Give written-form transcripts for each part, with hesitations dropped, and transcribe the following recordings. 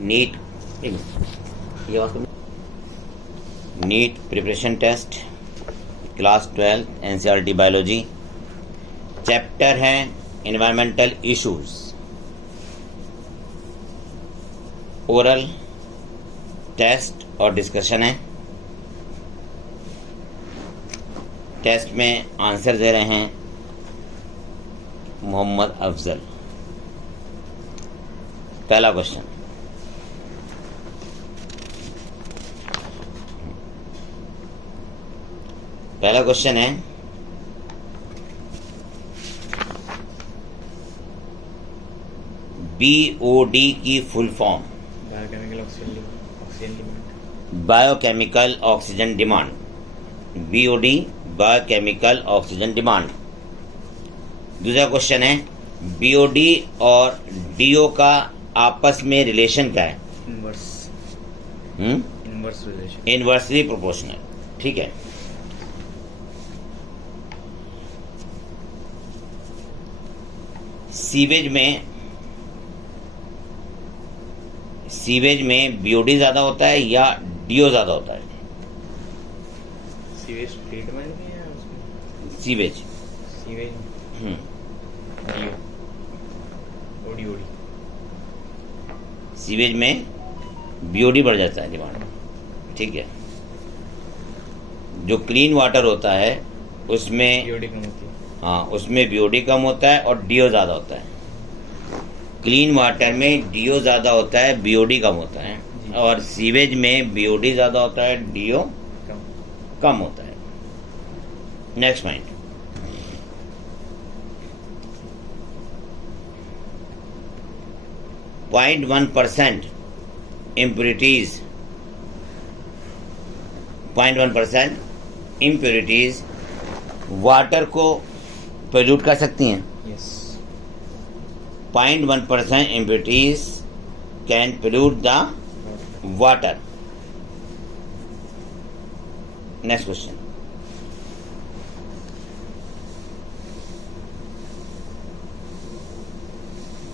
NEET NEET preparation test class 12 NCERT biology. Chapter है environmental issues. Oral test और discussion है। Test में answer दे रहे हैं मोहम्मद अफजल। पहला क्वेश्चन, है BOD की full form. Biochemical oxygen demand. BOD biochemical oxygen demand. दूसरा क्वेश्चन है BOD और DO का आपस में रिलेशन क्या है? Inverse relation, inversely proportional. ठीक है। सीवेज में BOD ज्यादा होता है या DO ज्यादा होता है? सीवेज ट्रीटमेंट में है उसमें। सीवेज ओडी सीवेज में BOD बढ़ जाता है डिमांड। ठीक है। जो क्लीन वाटर होता है उसमें BOD कम होती है। हाँ, उसमें BOD कम होता है और DO ज़्यादा होता है। क्लीन वाटर में DO ज़्यादा होता है, BOD कम होता है। और सीवेज में BOD ज़्यादा होता है, DO कम होता है। नेक्स्ट पॉइंट, .1% इम्प्योरिटीज वाटर को पोल्यूट कर सकती हैं। 0.1% impurities can pollute the water. Next question.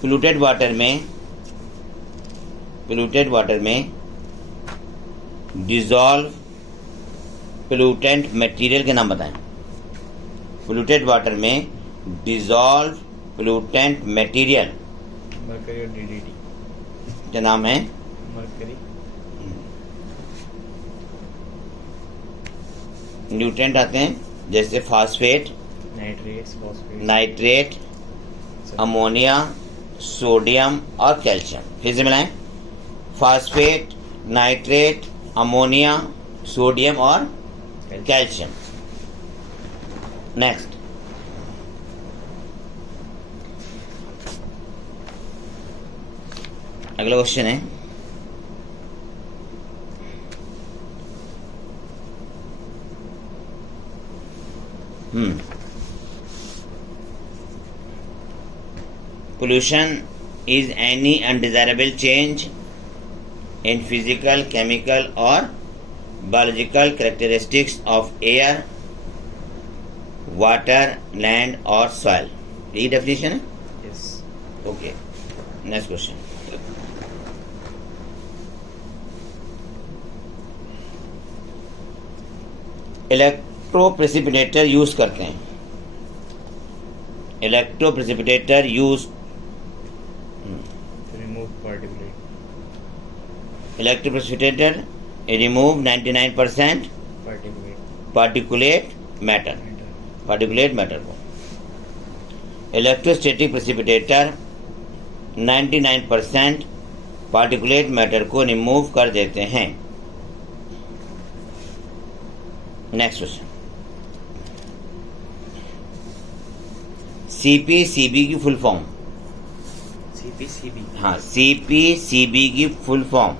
Polluted water में dissolve pollutant material के नाम बताएं। Polluted water में dissolve pollutant material मरकरी और DDT क्या नाम है? मरकरी। न्यूट्रेंट आते हैं जैसे फास्फेट, नाइट्रेट, अमोनिया, सोडियम और कैल्शियम। फिर से मिलाएं, फास्फेट, नाइट्रेट, अमोनिया, सोडियम और कैल्शियम। नेक्स्ट, अगला क्वेश्चन है pollution is any undesirable change in physical, chemical or biological characteristics of air, water, land or soil। यही डेफिनेशन है। Yes. Okay, next question, electroprecipitator use करते हैं। Electroprecipitator use remove particulate. Electroprecipitator remove 99% particulate matter को। Electrostatic precipitator 99% particulate matter को remove कर देते हैं। Next question, CPCB की फुल फॉर्म। हाँ, CPCB की full form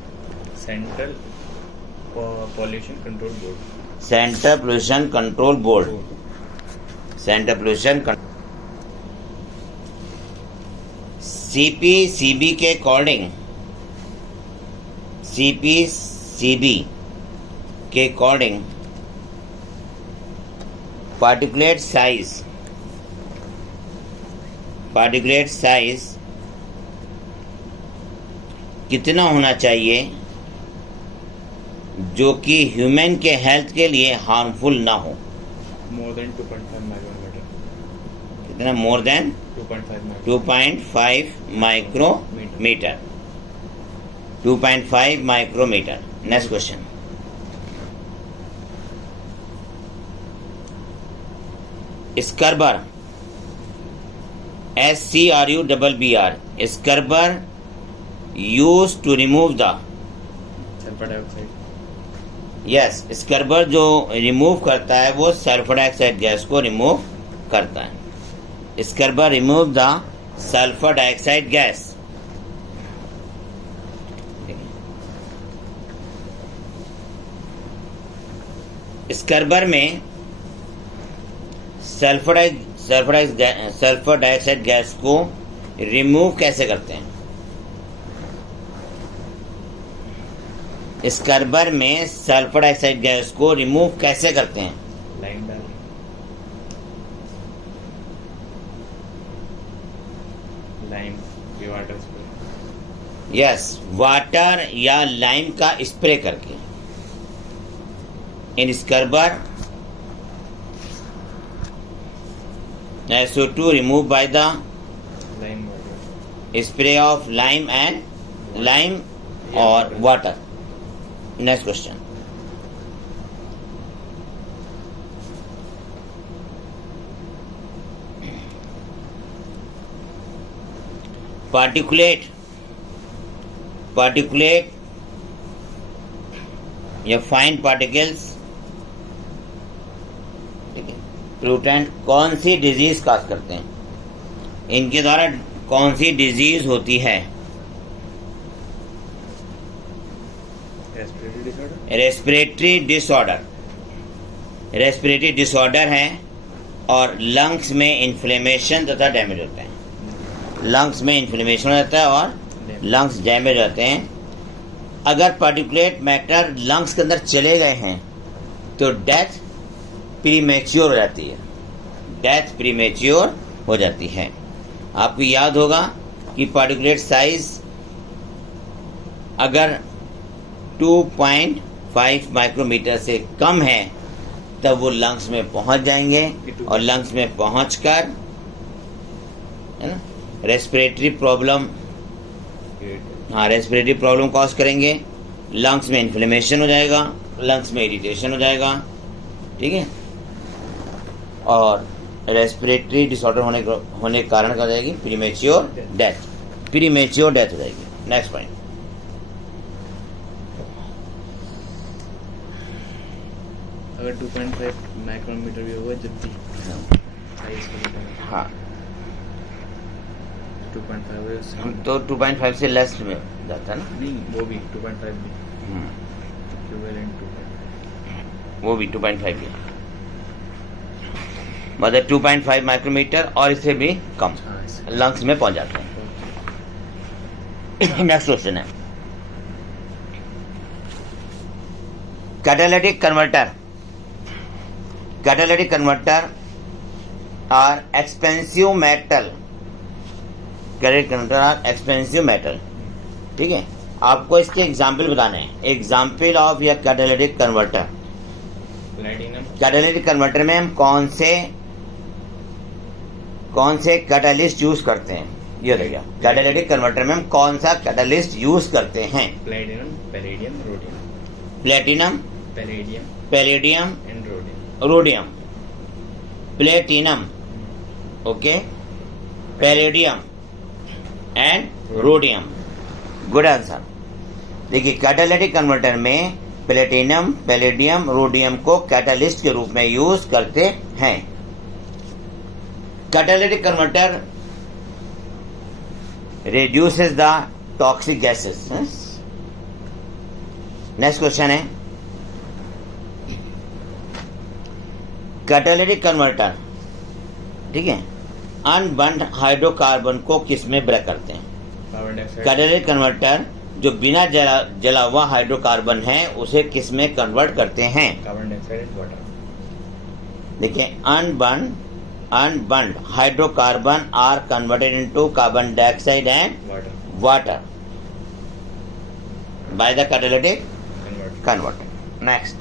central pollution control board. Central pollution control board. CPCB के अकॉर्डिंग particulate size कितना होना चाहिए जो कि ह्यूमन के हेल्थ के लिए हार्मफुल ना हो? More than 2.5 micrometre. कितना? More than 2.5 micrometre. 2.5 micrometre. Next question. Scrubber, SCRUBBR, scrubber use to remove the, sulphur dioxide. Yes, scrubber जो रिमूव करता है वो सल्फर डाइऑक्साइड गैस को रिमूव करता है। Scrubber remove the sulphur dioxide gas. Scrubber में sulphur dioxide gas को remove कैसे करते हैं? स्कर्बर में सल्फर डाइऑक्साइड गैस को रिमूव कैसे करते हैं? लाइम डाल, लाइम की वाटर स्प्रे। यस, वाटर या लाइम का स्प्रे करके। इन स्कर्बर, SO2 removed by the lime water. spray of lime or water. Next question. Particulate या फाइन पार्टिकल्स, पोल्यूटेंट कौन सी डिजीज काज करते हैं? इनके द्वारा कौन सी डिजीज होती है? रेस्पिरेटरी डिसऑर्डर है और लंग्स में इन्फ्लेमेशन तथा डैमेज होते हैं। लंग्स में इन्फ्लेमेशन हो जाता है और लंग्स डैमेज होते हैं। अगर पार्टिकुलेट मैटर लंग्स के अंदर चले गए हैं तो डेथ प्रीमेच्योर हो जाती है। डेथ प्रीमेच्योर हो जाती है। आपको याद होगा कि पार्टिकुलेट साइज अगर 2.5 माइक्रोमीटर से कम है तब वो लंग्स में पहुंच जाएंगे और लंग्स में पहुंचकर, है ना, respiratory problem, respiratory problem cause करेंगे। लंग्स में इन्फ्लेमेशन हो जाएगा, लंग्स में इरिटेशन हो जाएगा, ठीक है, और रेस्पिरेटरी डिसऑर्डर होने के कारण क्या हो जाएगी? प्रीमेच्योर डेथ हो जाएगी। Next point. अगर 2.5 माइक्रोमीटर भी होगा जब भी साइज का, हाँ, 2.5 है उससे हम तो 2.5 से लेस में जाता है ना। नहीं, वो भी 2.5 भी, इक्विवेलेंट 2.5, वो भी 2.5 है, मतलब 2.5 माइक्रोमीटर और इससे भी कम हाँ इससे लंग्स में पहुंच जाते हैं। नेक्स्ट क्वेश्चन है catalytic converter are expensive metal. Catalytic converter are expensive metal, ठीक है। आपको इसके एग्जाम्पल बताने हैं। एग्जाम्पल ऑफ या catalytic converter. Platinum, catalytic converter में हम कौन से कैटालिस्ट यूज करते हैं? ये देखिए, कैटालिटिक कन्वर्टर में हम कौन सा कैटालिस्ट यूज करते हैं? Platinum, palladium, rhodium. Platinum, palladium and rhodium. Rhodium. Platinum, okay, palladium and rhodium. Good answer. देखिए, कैटालिटिक कन्वर्टर में प्लेटिनम, पैलेडियम, रोडियम को कैटालिस्ट के रूप में यूज करते हैं। Catalytic converter reduces the toxic gases. Next question है कैटालिटिक कन्वर्टर, ठीक है, अनबर्न्ड हाइड्रोकार्बन को किस में ब्रेक करते हैं? Carbon dioxide. कैटालिटिक कन्वर्टर जो बिना जला हुआ हाइड्रोकार्बन है उसे किस में कन्वर्ट करते हैं? Carbon dioxide and water. देखिए, unburned hydrocarbon are converted into carbon dioxide and water. Water. by the catalytic convert. converter. Next,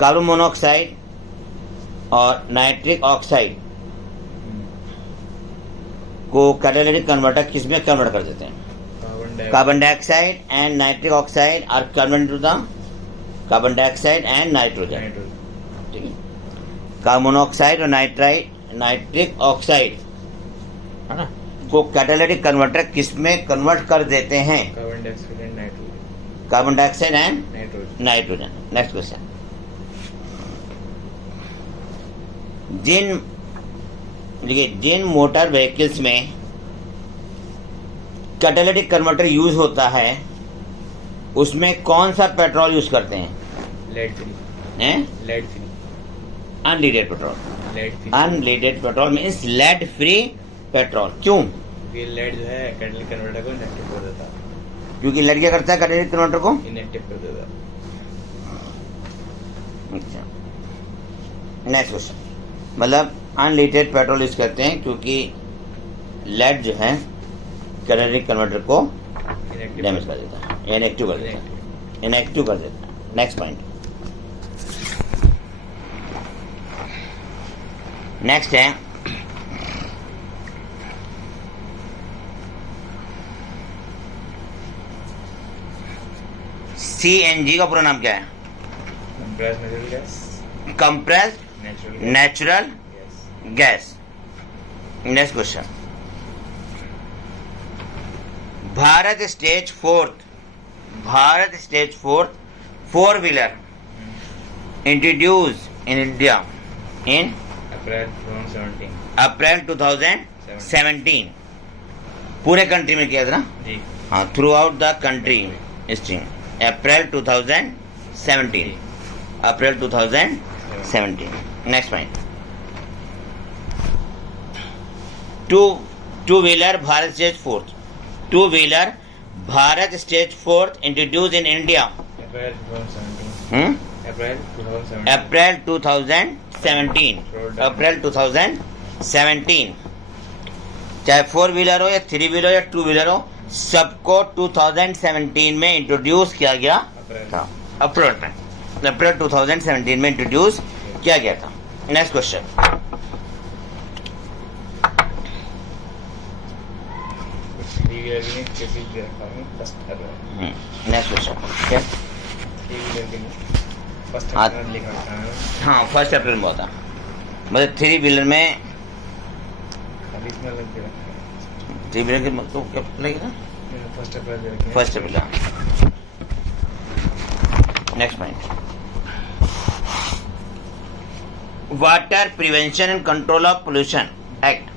carbon monoxide और नाइट्रिक ऑक्साइड को कैटालिटिक कन्वर्टर किस में कन्वर्ट कर देते हैं? Carbon dioxide and nitric oxide are converted to the carbon dioxide and nitrogen. ठीक है, carbon monoxide और नाइट्रिक ऑक्साइड है ना को कैटालिटिक कन्वर्टर किस में कन्वर्ट कर देते हैं? Carbon dioxide and nitrogen. Carbon dioxide and nitrogen. Nitrogen. Next question, जिन मोटर व्हीकल्स में कैटालिटिक कन्वर्टर यूज होता है उसमें कौन सा पेट्रोल यूज करते हैं? Lead free. हैं? Lead free. Unleaded petrol. Lead free. Unleaded petrol means lead free petrol. क्यों? ये लेड जो है कैटालिटिक कन्वर्टर को इनएक्टिव कर देता है. क्योंकि लेड क्या करता है कैटालिटिक कन्वर्टर को? इनएक्टिव कर देता है. अच्छा, नेक्स्ट क्वेश्चन, मतलब अनलीडेड पेट्रोल यूज करते हैं क्योंकि लेड जो है कैटालिटिक कन्वर्टर को डैमेज कर देता है, इनएक्टिव कर देता है, इनएक्टिव कर देता है. नेक्स्ट पॉइंट, नेक्स्ट है CNG का पूरा नाम क्या है? Compressed natural gas. Compressed natural gas. Next question, Bharat stage fourth four wheeler introduce in India in April 2017. पूरे कंट्री में किया था ना? जी. हाँ, throughout the country stream. April 2017. April 2017. Next point, two wheeler Bharat stage fourth. Two wheeler Bharat stage fourth introduce in India April 2017. April 2017. April 2017. चाहे four wheeler हो या थ्री व्हीलर हो या टू व्हीलर हो, सबको 2017 में इंट्रोड्यूस किया गया था. अप्रैल 2017 में इंट्रोड्यूस किया गया था. नेक्स्ट क्वेश्चन, नेक्स्ट क्वेश्चन क्या? हाँ, 1 अप्रैल में होता, मतलब थ्री व्हीलर में. थ्री व्हीलर के मतलब क्या लगेगा? 1 April. Next point, water prevention and control of pollution act.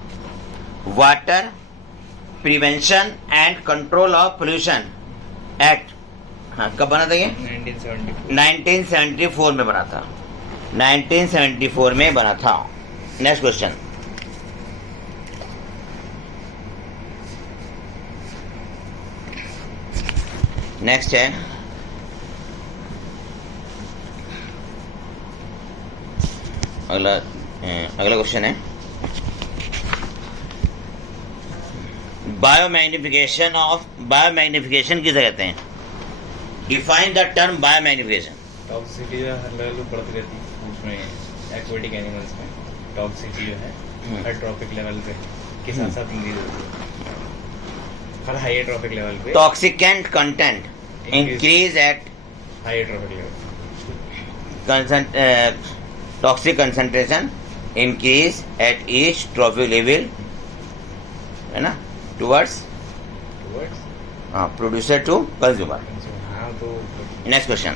Water prevention and control of pollution act, हाँ, कब बना था ये? 1974 में बना था. 1974 में बना था. नेक्स्ट क्वेश्चन, नेक्स्ट है अगला क्वेश्चन है बायोमैग्निफिकेशन किसे कहते हैं? Define the term biomagnification. Toxicity her level पर बढ़ती रहती है उसमें. एक्वेटिक एनिमल्स में टॉक्सिसिटी जो है हर ट्रॉपिक लेवल पे के साथ साथ इंक्रीज होती है. हर हाई ट्रॉपिक लेवल पे toxicant content increase at high trophic level. Toxic concentration increase at each trophic level, है ना, टुवर्ड्स प्रोड्यूसर टू कंज्यूमर. हाँ, तो नेक्स्ट क्वेश्चन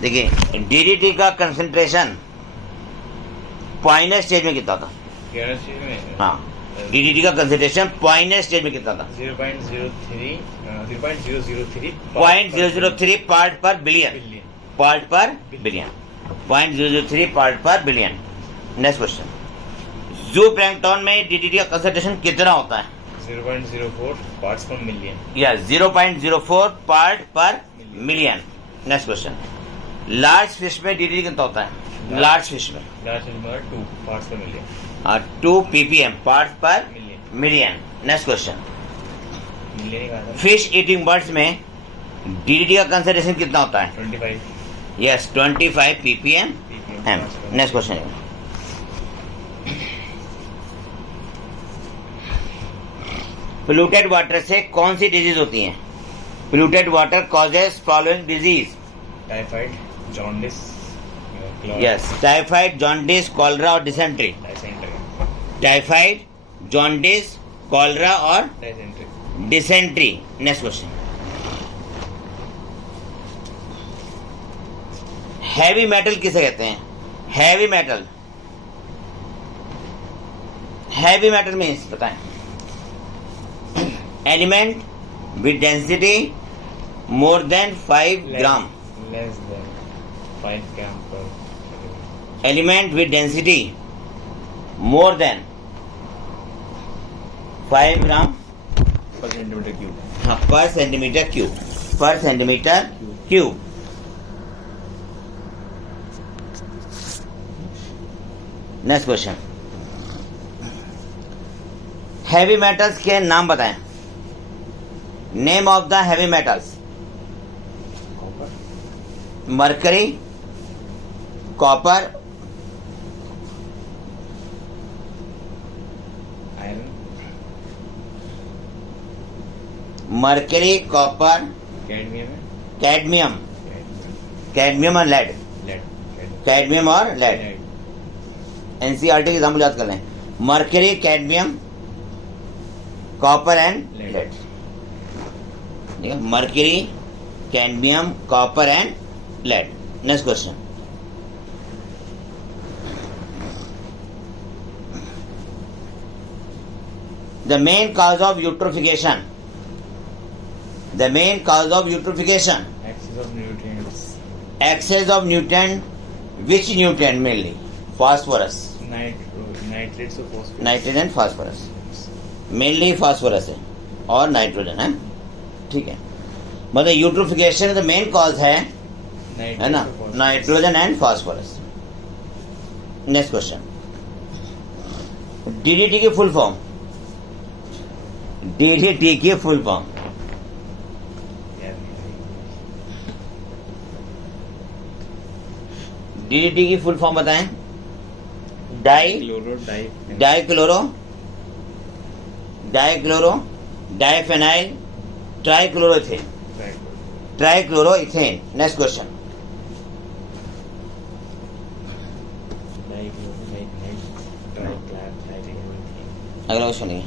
देखिए, DDT का कंसंट्रेशन पॉइंटर स्टेज में कितना था? 11 स्टेज में. हाँ, DDT का कंसंट्रेशन पॉइंटर स्टेज में कितना था? 0.003 पार्ट पर बिलियन. पार्ट पर बिलियन. 0.003 पार्ट पर बिलियन. नेक्स्ट क्वेश्चन, जू प्लैंकटन में DDT का कंसंट्रेशन कितना होता है? 0.04 पार्ट्स पर मिलियन. या 0.04 पार्ट पर million. Next question, large fish में DDT कितना होता है? लार्ज फिश में 2 पार्ट्स पर मिलियन. 2 ppm पार्ट पर मिलियन। नेक्स्ट क्वेश्चन, मिलियन ही कहा था। फिश ईटिंग बर्ड्स में DDT का कंसंट्रेशन कितना होता है? 25 yes, 25 ppm। ppm। Next question, polluted water से कौन सी डिजीज होती है? Polluted water causes following disease. Typhoid, jaundice, yes, typhoid, jaundice, cholera और डिसेंट्री। टाइफाइड, जॉन्डिस, कॉलरा और dysentery. Next question, heavy metal किसे कहते हैं? Heavy metal, heavy metal means बताएं। Element with density more than 5 gram. Less than 5 gram per element with density more than 5 gram per centimetre cube. हाँ, per centimetre cube, per centimetre cube. Next question, heavy metals के नाम बताएं। Name of the heavy metals. Mercury, copper, iron, mercury, copper, cadmium है, cadmium, cadmium और lead, lead, cadmium और lead. NCERT के example याद कर लें। Mercury, cadmium, copper and Lead. Lead. ठीक है, mercury, cadmium, copper and lead. Next question, the main cause of eutrophication. The main cause of eutrophication. Excess of nutrients, excess of nutrient, which nutrient mainly? Phosphorus, nitrates और phosphate. Nitrogen and phosphorus, mainly phosphorus है और nitrogen है। ठीक है, मतलब eutrophication the main cause है ना, nitrogen and phosphorus. Next question, DDT की फुल फॉर्म। DDT की फुल फॉर्म। DDT की फुल फॉर्म बताएं। डाइक्लोरो, डाइफेनाइल, ट्राइक्लोरोथेन, ट्राइक्लोरोइथेन। नेक्स्ट क्वेश्चन, अगला क्वेश्चन है,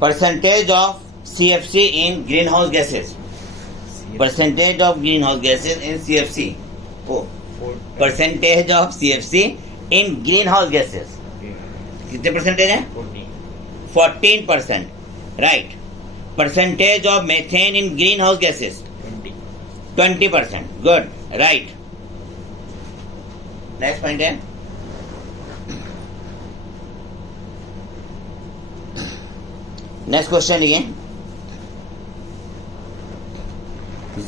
percentage of CFC in greenhouse gases. Percentage of greenhouse gases in CFC. Oh, percentage of CFC in greenhouse gases. कितने percentage है? 14%. Right. Percentage of methane in greenhouse gases. 20%. Good. Right. Next point है, next question लिखिए,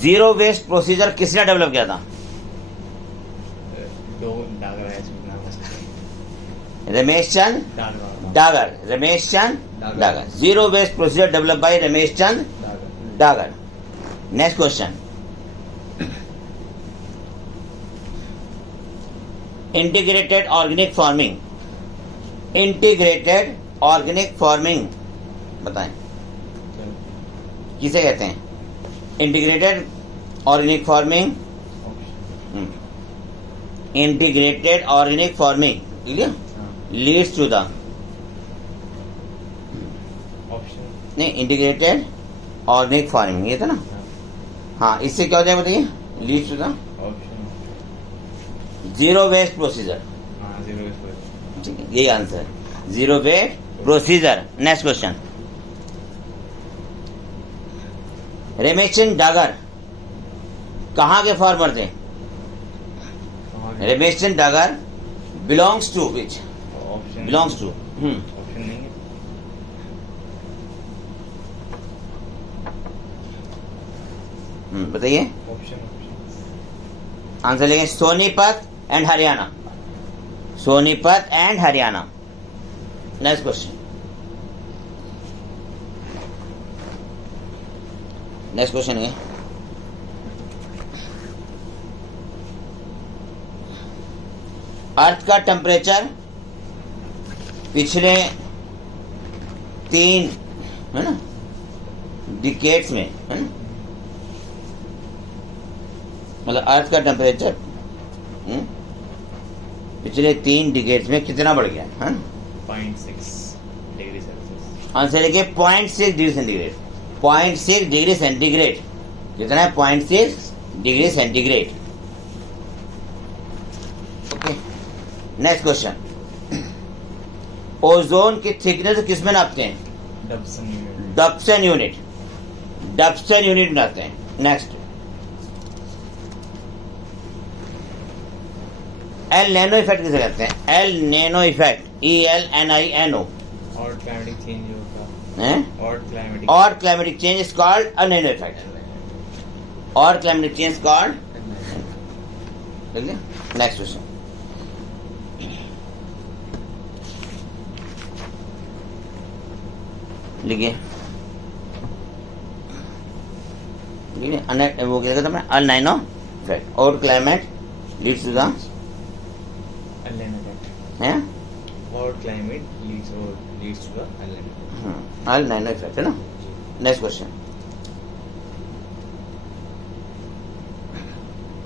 zero waste procedure किसने develop किया था? Ramesh Chand Dagar. Ramesh Chand Dagar. Zero waste procedure develop by Ramesh Chand Dagar. Next question, integrated organic farming. Integrated organic farming बताएं किसे कहते हैं? Integrated organic farming, integrated organic farming leads to the, नहीं, इंटीग्रेटेड ऑर्गेनिक फार्मिंग ये था ना। हाँ, इससे क्या हो जाएगा बताइए? Leads to the zero waste procedure. ठीक है, यही आंसर है, zero waste procedure. Next question, Rameshchand Dagar कहाँ के फार्मर थे? Rameshchand Dagar belongs to which? Belongs to बताइए ऑप्शन आंसर लिखें Sonipat and Haryana, Sonipat and Haryana. Next question, next question है अर्थ का टेम्परेचर पिछले 3 है ना डिकेड्स में, है ना, मतलब अर्थ का टेम्परेचर पिछले 3 डिकेड्स में कितना बढ़ गया है? 0.6 डिग्री सेल्सियस। आंसर लिखिए 0.6 डिग्री सेंटीग्रेड, 0.6 डिग्री सेंटीग्रेड। कितना है? 0.6 degree centigrade. Okay, next question, ozone की थिकनेस किसमें नापते हैं? Dobson unit. Dobson unit, Dobson unit बनाते हैं। नेक्स्ट, एल नैनो इफेक्ट किसे कहते हैं? El Nino effect, ELNINO। और क्लाइमेटिक चेंज होता हैं? और क्लाइमेटिक और climatic change is called a Nino effect, और climatic change called. Next question, लिखिए वो क्या कहते हैं? अल नाइनो इफेक्ट और क्लाइमेट लीड्स टू द हैं और क्लाइमेट लीड्स टू द अल नाइनो इफेक्ट, है ना। नेक्स्ट क्वेश्चन,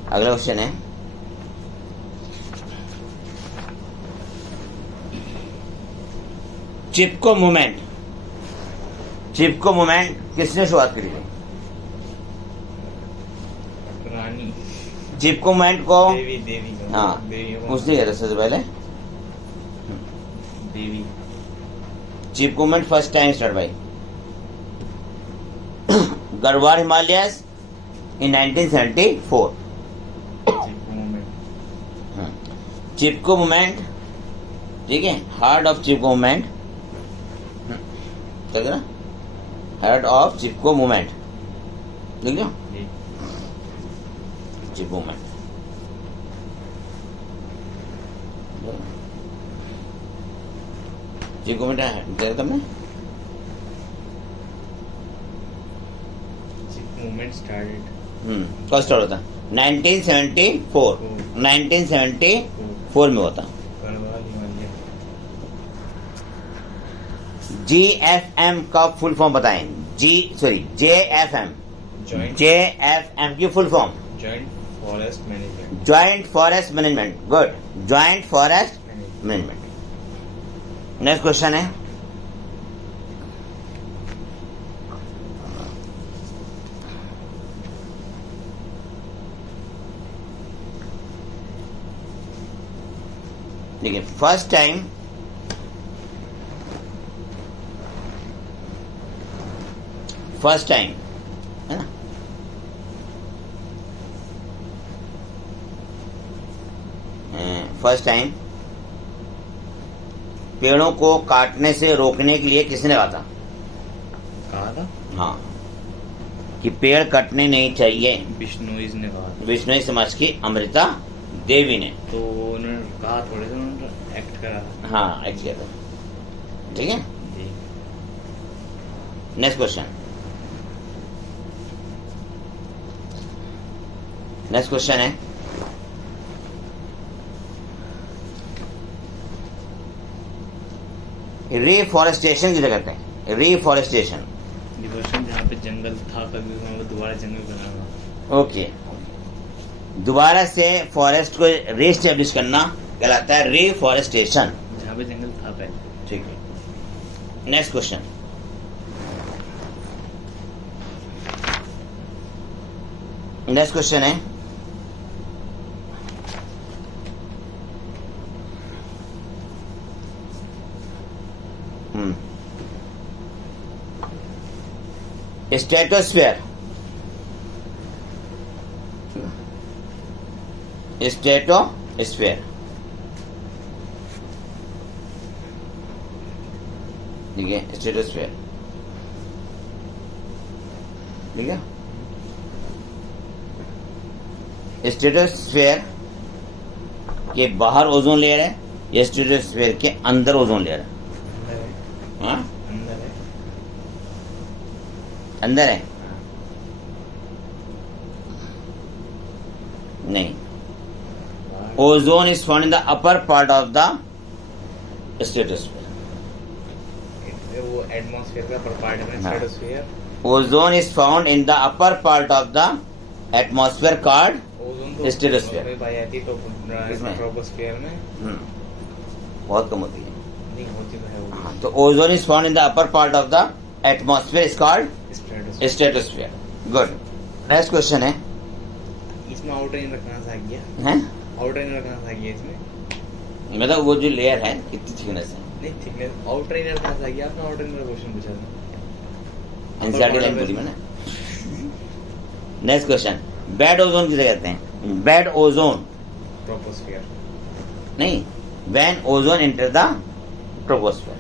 अगला क्वेश्चन है चिपको मूवमेंट, चिपको मूवमेंट किसने शुरुआत करी थी? रानी चिपको मूवमेंट को देवी हाँ देवी उसने किया था सबसे पहले। Devi Chipko movement first time start by Garhwal Himalayas in 1974। Chipko movement, ठीक है, हार्ट ऑफ चिपको मूवमेंट, ठीक है ना, हार्ट ऑफ चिपको मूवमेंट, देख लो चिपको मूवमेंट। चिपको मूवमेंट देखा तुमने? मूवमेंट स्टार्टेड कब स्टार्ट होता? 1974, 1974 में होता। गढ़वाल हिमालय GFM का फुल फॉर्म बताएं। JFM, JFM की full form joint forest management. Joint forest management, good, joint forest management. Next question है देखिए, फर्स्ट टाइम है ना, फर्स्ट टाइम पेड़ों को काटने से रोकने के लिए किसने कहा था? कहा था हाँ, कि पेड़ कटने नहीं चाहिए। बिश्नोईज ने कहा था। बिश्नोई समाज की अमृता देवी ने। तो उन्होंने कहा, थोड़े से उन्होंने एक्ट करा था। हाँ, एक्ट किया था, ठीक है। जी। नेक्स्ट क्वेश्चन, नेक्स्ट क्वेश्चन है रिफॉरेस्टेशन किसे कहते हैं? रिफॉरेस्टेशन, डिवोशन, जहाँ पे जंगल था कभी वहाँ पे दोबारा जंगल बना हुआ। ओके, दोबारा से फॉरेस्ट को रीस्टेब्लिश करना कहलाता है रिफॉरेस्टेशन, जहाँ पे जंगल था पहले। ठीक है। नेक्स्ट क्वेश्चन, नेक्स्ट क्वेश्चन है स्ट्रेटोस्फेयर, स्ट्रेटोस्फेयर, ठीक है, स्ट्रेटोस्फेयर, ठीक है। स्ट्रेटोस्फेयर के बाहर ओजोन लेयर है या स्ट्रेटोस्फेयर के अंदर ओजोन लेयर है? अंदर है, हाँ, अंदर है। अंदर है? नहीं, ozone is found in the upper part of the stratosphere. वो एटमॉस्फेयर का अपर पार्ट है, हाँ। Stratosphere. Ozone is found in the upper part of the atmosphere called ozone तो Stratosphere। में पाई जाती है, तो किसमें? ट्रोपोस्फेयर में बहुत कम होती है। नहीं होती तो है वो। हाँ, तो ozone is found in the upper part of the atmosphere is called stratosphere. Stratosphere. Good. Next question है इसमें आउटर इनर कहाँ से आ गया? आउटर इनर कहाँ से आ गया इसमें? मतलब वो जो लेयर है कितनी थिकनेस है? नहीं, थिकनेस आउटर इनर कहाँ से आ गया? आपने आउटर इनर क्वेश्चन पूछा था। एनसीईआरटी लाइन बोली मैंने। नेक्स्ट क्वेश्चन, बैड ओजोन किसे कहते हैं? Bad ozone troposphere. नहीं, when ozone enter the troposphere,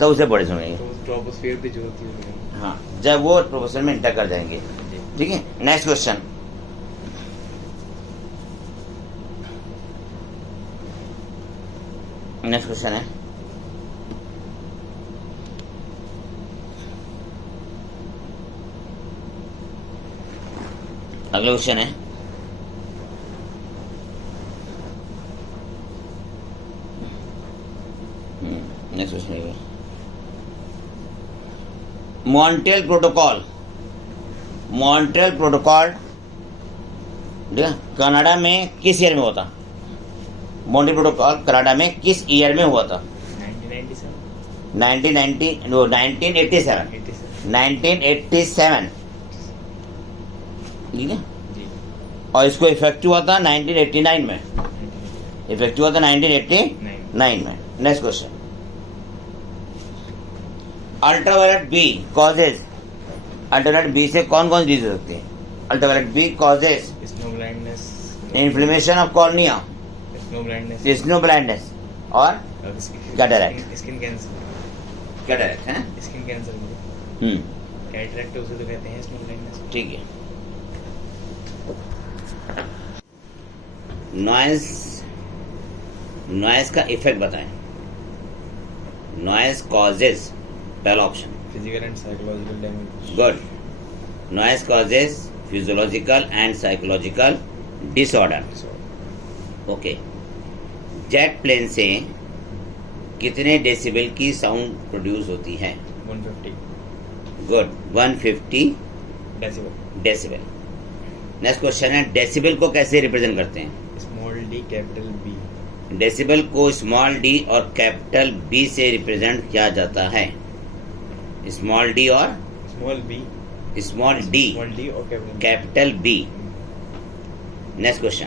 तब उसे बड़े सुनेंगे। तो ट्रोपोस्फेयर भी जो होती है। हाँ, जब वो ट्रोपोस्फेयर में एंटर कर जाएंगे। ठीक है, नेक्स्ट क्वेश्चन, नेक्स्ट क्वेश्चन है अगला क्वेश्चन है नेक्स्ट क्वेश्चन है मॉन्ट्रियल प्रोटोकॉल। मॉन्ट्रियल प्रोटोकॉल ठीक है, कनाडा में किस ईयर में हुआ था? मॉन्ट्रियल प्रोटोकॉल कनाडा में किस ईयर में हुआ था? 1987। ठीक है, जी। और इसको इफेक्टिव हुआ था 1989 में। इफेक्टिव हुआ था 1989 में। Next question, ultraviolet B causes, ultraviolet B से कौन कौन सी डिजीज होती है? Ultraviolet B causes snow blindness, inflammation of cornea, snow blindness snow blindness और कैटरैक्ट। स्किन कैंसर, कैटरैक्ट है। स्किन कैंसर कैटरैक्ट उसे तो कहते हैं स्नो ब्लाइंडनेस। ठीक है, नॉइज, नॉइज का इफेक्ट बताएं। नॉइज कॉजेज, पहला option. Physical and psychological damage. Good. Noise causes physiological and psychological disorder. Okay. Jet plane से कितने डेसिबल की साउंड प्रोड्यूस होती है? 150 good, 150 decibel. Decibel. Next question है, डेसिबल को कैसे रिप्रेजेंट करते हैं? Small D capital B. Decibel को स्मॉल डी और कैपिटल बी से रिप्रेजेंट किया जाता है। स्मॉल डी और small B, small D small D और कैपिटल बी। नेक्स्ट क्वेश्चन,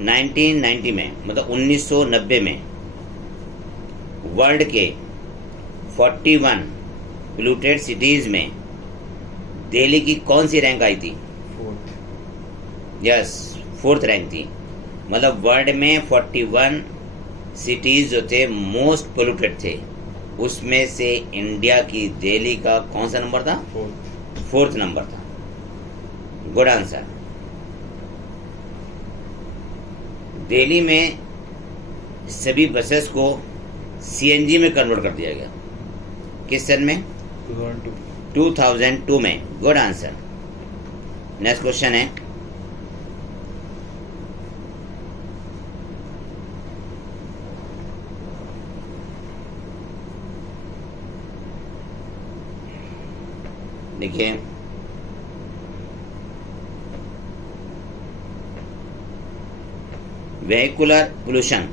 (1990) में, मतलब 1990 में वर्ल्ड के 41 पोल्यूटेड सिटीज में दिल्ली की कौन सी रैंक आई थी? फोर्थ। यस, 4th रैंक थी। मतलब वर्ल्ड में 41 सिटीज जो थे मोस्ट पोल्यूटेड थे, उसमें से इंडिया की दिल्ली का कौन सा नंबर था? फोर्थ। 4th नंबर था। Good answer. दिल्ली में सभी बसेस को सीएनजी में कन्वर्ट कर दिया गया। किस सन में? 2002 में। Good answer. नेक्स्ट क्वेश्चन है, देखिए, वेहिकुलर पोल्यूशन,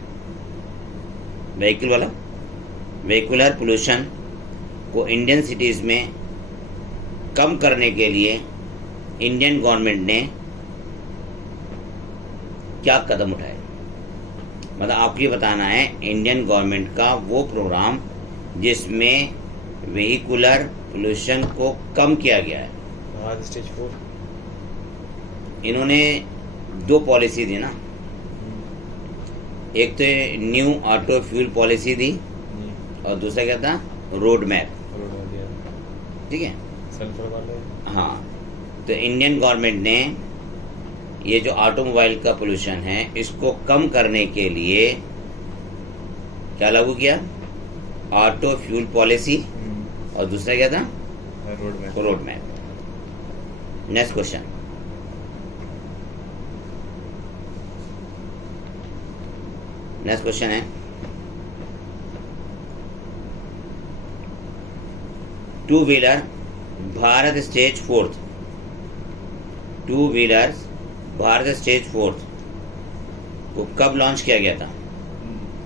वेहिकुलर पोल्यूशन को इंडियन सिटीज में कम करने के लिए इंडियन गवर्नमेंट ने क्या कदम उठाए? मतलब आपको ये बताना है इंडियन गवर्नमेंट का वो प्रोग्राम जिसमें वेहिकुलर पोल्यूशन को कम किया गया है। स्टेज 4। इन्होंने 2 पॉलिसी दी ना, एक तो न्यू ऑटो फ्यूल पॉलिसी दी और दूसरा क्या था? रोड मैप, रोड हो गया, ठीक है। सल्फर वाले, हाँ, तो इंडियन गवर्नमेंट ने ये जो ऑटोमोबाइल का पोल्यूशन है इसको कम करने के लिए क्या लागू किया? ऑटो फ्यूल पॉलिसी, और दूसरा क्या था? रोड में, road map. Next question, next question है two wheeler Bharat stage fourth, two wheelers Bharat stage fourth को कब लॉन्च किया गया था?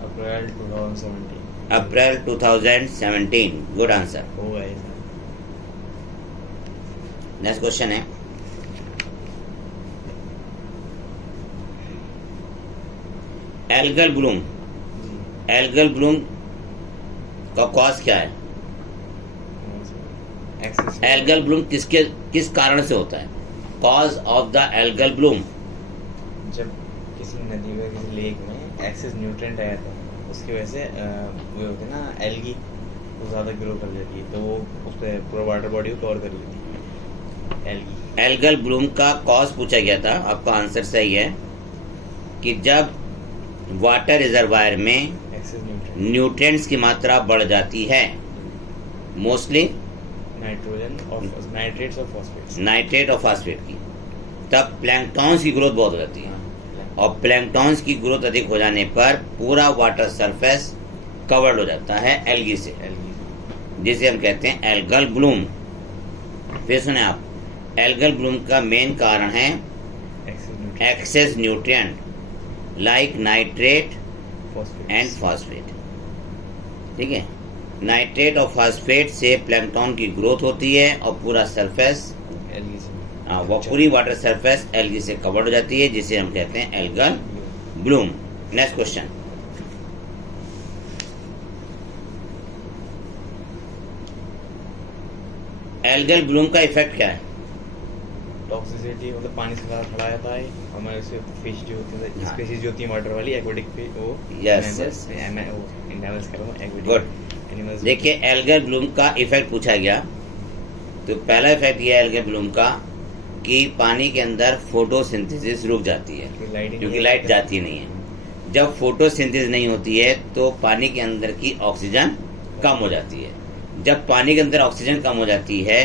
अप्रैल 2017। April 2017, good answer. हो गए सर। नेक्स्ट क्वेश्चन है एल्गल ब्लूम, एल्गल ब्लूम का कॉज क्या है? एल्गल ब्लूम किस कारण से होता है? Cause of the algal bloom. जब किसी नदी में, किसी लेक में एक्सेस न्यूट्रिएंट आया था, उसकी वजह से वो होते हैं ना एल्गी, वो ज़्यादा ग्रो कर लेती है, तो वो उस पर पूरा वाटर बॉडी को कवर कर लेती है एल्गी। एल्गल ब्लूम का कॉज पूछा गया था, आपका आंसर सही है कि जब वाटर रिजर्वायर में एक्सेस न्यूट्रिएंट्स की मात्रा बढ़ जाती है, मोस्टली नाइट्रोजन और नाइट्रेट्स और फॉस्फेट्स, नाइट्रेट और फास्फेट की, तब प्लैंक्टॉन्स की ग्रोथ बहुत हो जाती है, और प्लैंक्टॉन्स की ग्रोथ अधिक हो जाने पर पूरा वाटर सरफेस कवर्ड हो जाता है एल्गी से, जिसे हम कहते हैं एल्गल ब्लूम। फिर सुने आप, एल्गल ब्लूम का मेन कारण है excess nutrient like nitrate and phosphate, ठीक है। नाइट्रेट और फास्फेट से प्लैंक्टन की ग्रोथ होती है और पूरा सरफेस, वो पूरी वाटर सरफेस एल्गी से कवर्ड हो जाती है, जिसे हम कहते हैं algal Bloom. Next question, algal bloom का इफेक्ट क्या है? टॉक्सिसिटी, मतलब पानी से ज़्यादा खड़ा जाता है हमारे से, फिश जो होती है, स्पीशीज जो होती है वाटर वाली एक्वेटिक फिश, वो गुड। देखिए एल्गल ब्लूम का इफेक्ट पूछा गया, तो पहला इफेक्ट यह है एल्गल ब्लूम का कि पानी के अंदर फोटोसिंथेसिस रुक जाती है, क्योंकि लाइट जाती नहीं है। जब फोटोसिंथेसिस नहीं होती है तो पानी के अंदर की ऑक्सीजन कम हो जाती है। जब पानी के अंदर ऑक्सीजन कम हो जाती है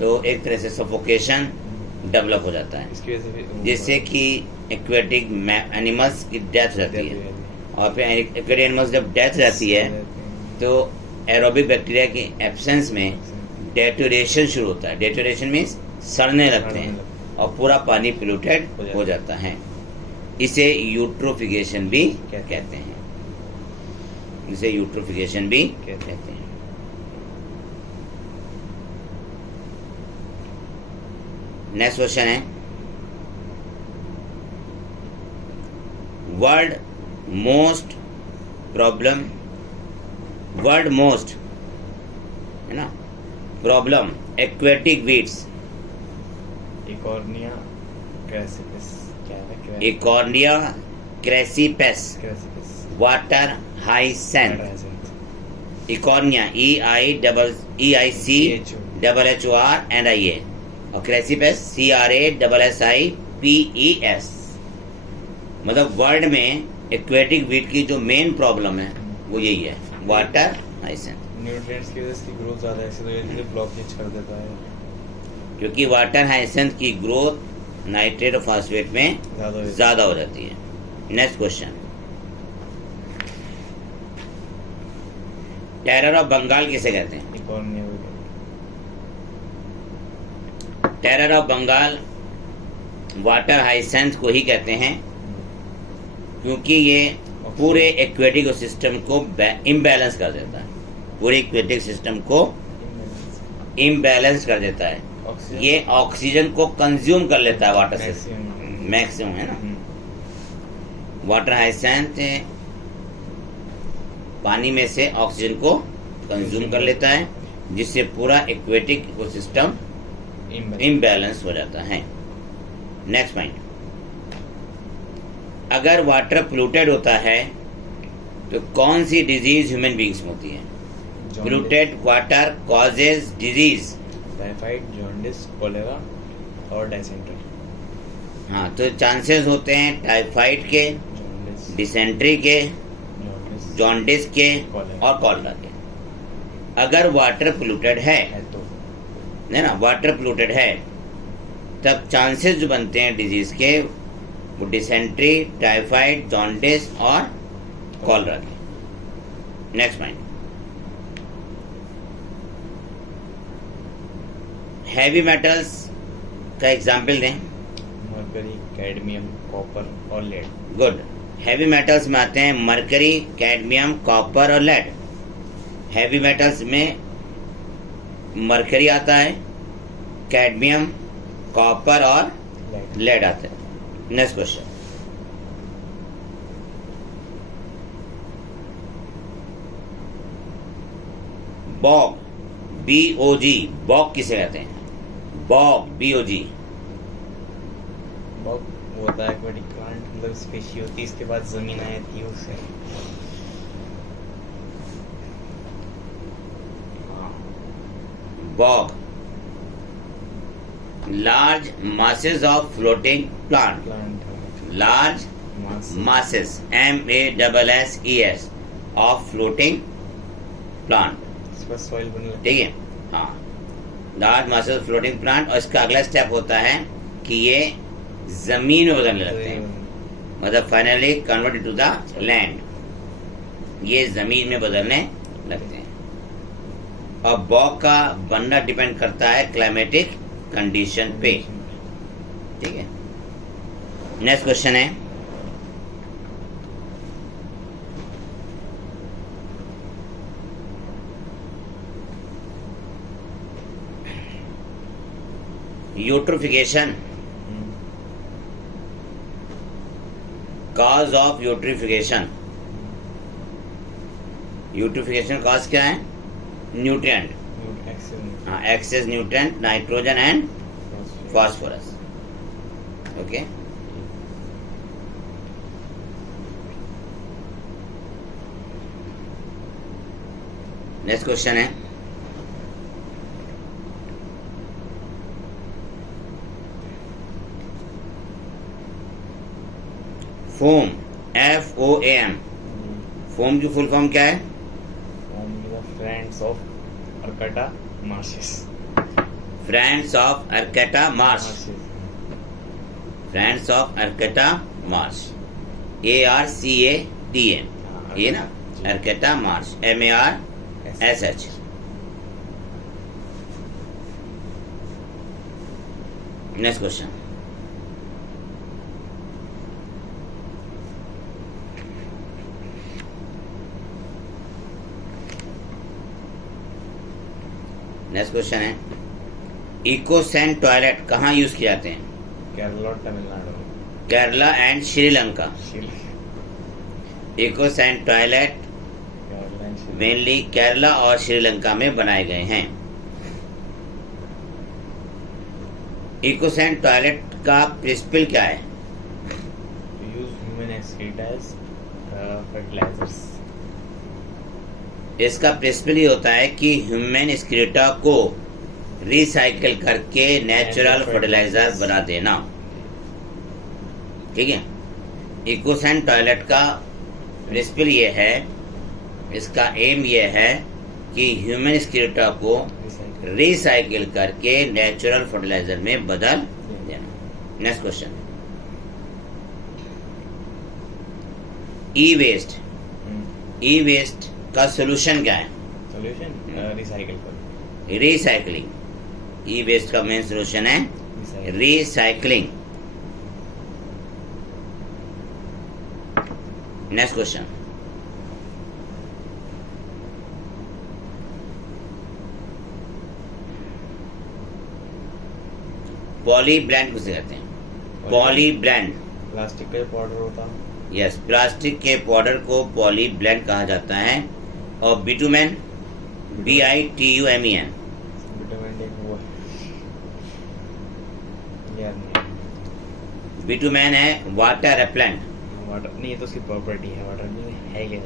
तो एक तरह से सफोकेशन डेवलप हो जाता है, जिससे कि एक्वेटिक एनिमल्स की डेथ हो जाती है। और फिर एक्वेटिक एनिमल्स जब डेथ हो जाती है तो एरोबिक बैक्टीरिया के एब्सेंस में डेटोरेशन शुरू होता है। डेटोरेशन मीन्स सड़ने लगते हैं और पूरा पानी पोल्यूटेड हो जाता है। इसे यूट्रोफिकेशन भी कहते हैं, इसे यूट्रोफिकेशन भी कहते हैं। नेक्स्ट क्वेश्चन है वर्ल्ड मोस्ट है ना problem aquatic weeds, Eichhornia crassipes, क्या है? Eichhornia crassipes, water hyacinth, Eichhornia EICHHORNIA और क्रैसिपेस CRASSIPES। मतलब वर्ल्ड में एक्वेटिक वीड की जो मेन प्रॉब्लम है वो यही है, वाटर हाइसेंथ। न्यूट्रिएंट्स की वजह से ग्रोथ ज़्यादा है, इसलिए ब्लॉकेज कर देता है, क्योंकि वाटर हाइसेंथ की ग्रोथ नाइट्रेट और फास्फेट में ज़्यादा हो जाती है। Next question, terror of Bengal किसे कहते हैं? Terror of Bengal water hyacinth को ही कहते हैं, क्योंकि ये पूरे एक्वेटिक सिस्टम को इम्बैलेंस कर देता है, पूरे एक्वेटिक सिस्टम को इम्बैलेंस कर देता है। ये ऑक्सीजन को कंज्यूम कर लेता है वाटर से, मैक्सिमम है ना। वाटर हाइसेंथ पानी में से ऑक्सीजन को कंज्यूम कर लेता है, जिससे पूरा एक्वेटिक इकोसिस्टम इम्बैलेंस हो जाता है। नेक्स्ट पॉइंट, अगर वाटर पोल्यूटेड होता है तो कौन सी डिजीज ह्यूमन बींग्स में होती है? polluted water causes disease. Typhoid, jaundice, cholera और डायसेंट्री. हाँ, तो चांसेस होते हैं टाइफाइड के, जॉन्डिस, डिसेंट्री के, जॉन्डिस, जॉन्डिस के कॉलेरा. और कॉलरा के. अगर वाटर पोल्यूटेड है तो ना, वाटर पोल्यूटेड है, तब चांसेस जो बनते हैं डिजीज के वो डिसेंट्री, टाइफाइड, जॉन्डिस और कॉलरा के. नेक्स्ट पॉइंट, हैवी मेटल्स का एग्जाम्पल दें. मरकरी, कैडमियम, कॉपर और लेड. गुड. हैवी मेटल्स में आते हैं मरकरी, कैडमियम, कॉपर और लेड. हैवी मेटल्स में मरकरी आता है, कैडमियम, कॉपर और लेड आता है. Next question, bog, BOG, bog किसे कहते हैं? Bog, BOG. बॉग वो होता है एक्वेटिक प्लांट, मतलब स्पेशी होती है, इसके बाद जमीन आई थी उससे. Bog, large masses of floating plant. Plant Large masses, MASSES, of floating plant. इस पर सॉइल बनने लगती ठीक है. हाँ, large masses of floating plant. और इसका अगला स्टेप होता है कि ये जमीन में बदलने लगते हैं, मतलब finally convert into the land. ये जमीन में बदलने लगते हैं. और बॉग का बनना डिपेंड करता है क्लाइमेटिक कंडीशन पे. ठीक है. नेक्स्ट क्वेश्चन है, eutrophication. Cause of eutrophication. Eutrophication cause क्या है? न्यूट्रिएंट. हाँ, excess nutrient, nitrogen and phosphorus. Okay. Next question है, फोम, FOAM. फोम की फुल फॉर्म क्या है? Friends of Arcata marshes. Friends of Arcata marsh. Friends of Arcata marsh, ARCATA. ये ना, Arcata marsh, MARSH. Next question, next question है, ecosan toilet कहाँ use किए जाते हैं? केरला और Tamil Nadu. Kerala and Sri Lanka. Sri Lanka. Ecosan toilet mainly Kerala और श्रीलंका में बनाए गए हैं. इकोसैन टॉयलेट का प्रिंसिपल क्या है? Use human excrete as fertilisers. इसका प्रिंसिपल ये होता है कि ह्यूमन एक्सक्रीटा को रिसाइकिल करके नेचुरल फर्टिलाइजर बना देना. ठीक है. इकोसैन टॉयलेट का प्रिंसिपल ये है, इसका एम ये है कि ह्यूमन एक्सक्रीटा को रिसाइकिल करके नेचुरल फर्टिलाइजर में बदल देना. नेक्स्ट क्वेश्चन, ई वेस्ट. ई वेस्ट का सोल्यूशन क्या है? सॉल्यूशन रिसाइकिल करो. रिसाइकलिंग. ई वेस्ट का मेन सोल्यूशन है recycling. Next question, poly blend किसे कहते हैं? Poly blend. प्लास्टिक का पाउडर होता है. यस, प्लास्टिक के पाउडर को पॉली ब्लेंड कहा जाता है. और बिटुमेन, BITUMEN. बिटुमेन है वाटर रेपेलेंट. वाटर नहीं, ये तो उसकी प्रॉपर्टी है. वाटर नहीं है क्या?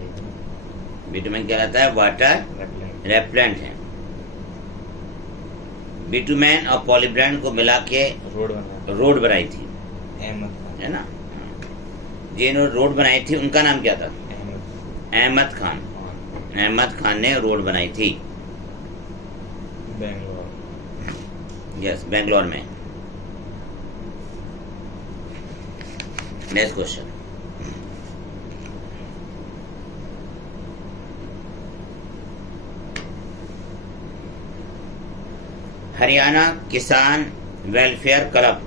बिटुमेन क्या कहता है? Water repellent. रेपेलेंट है। बिटुमेन और पॉलीब्रेंड को मिला के रोड बनाई थी, है ना। जिन्होंने रोड बनाई थी उनका नाम क्या था? अहमद खान। अहमद खान ने रोड बनाई थी बेंगलोर। यस, बेंगलोर में। Next question. हरियाणा किसान वेलफेयर क्लब,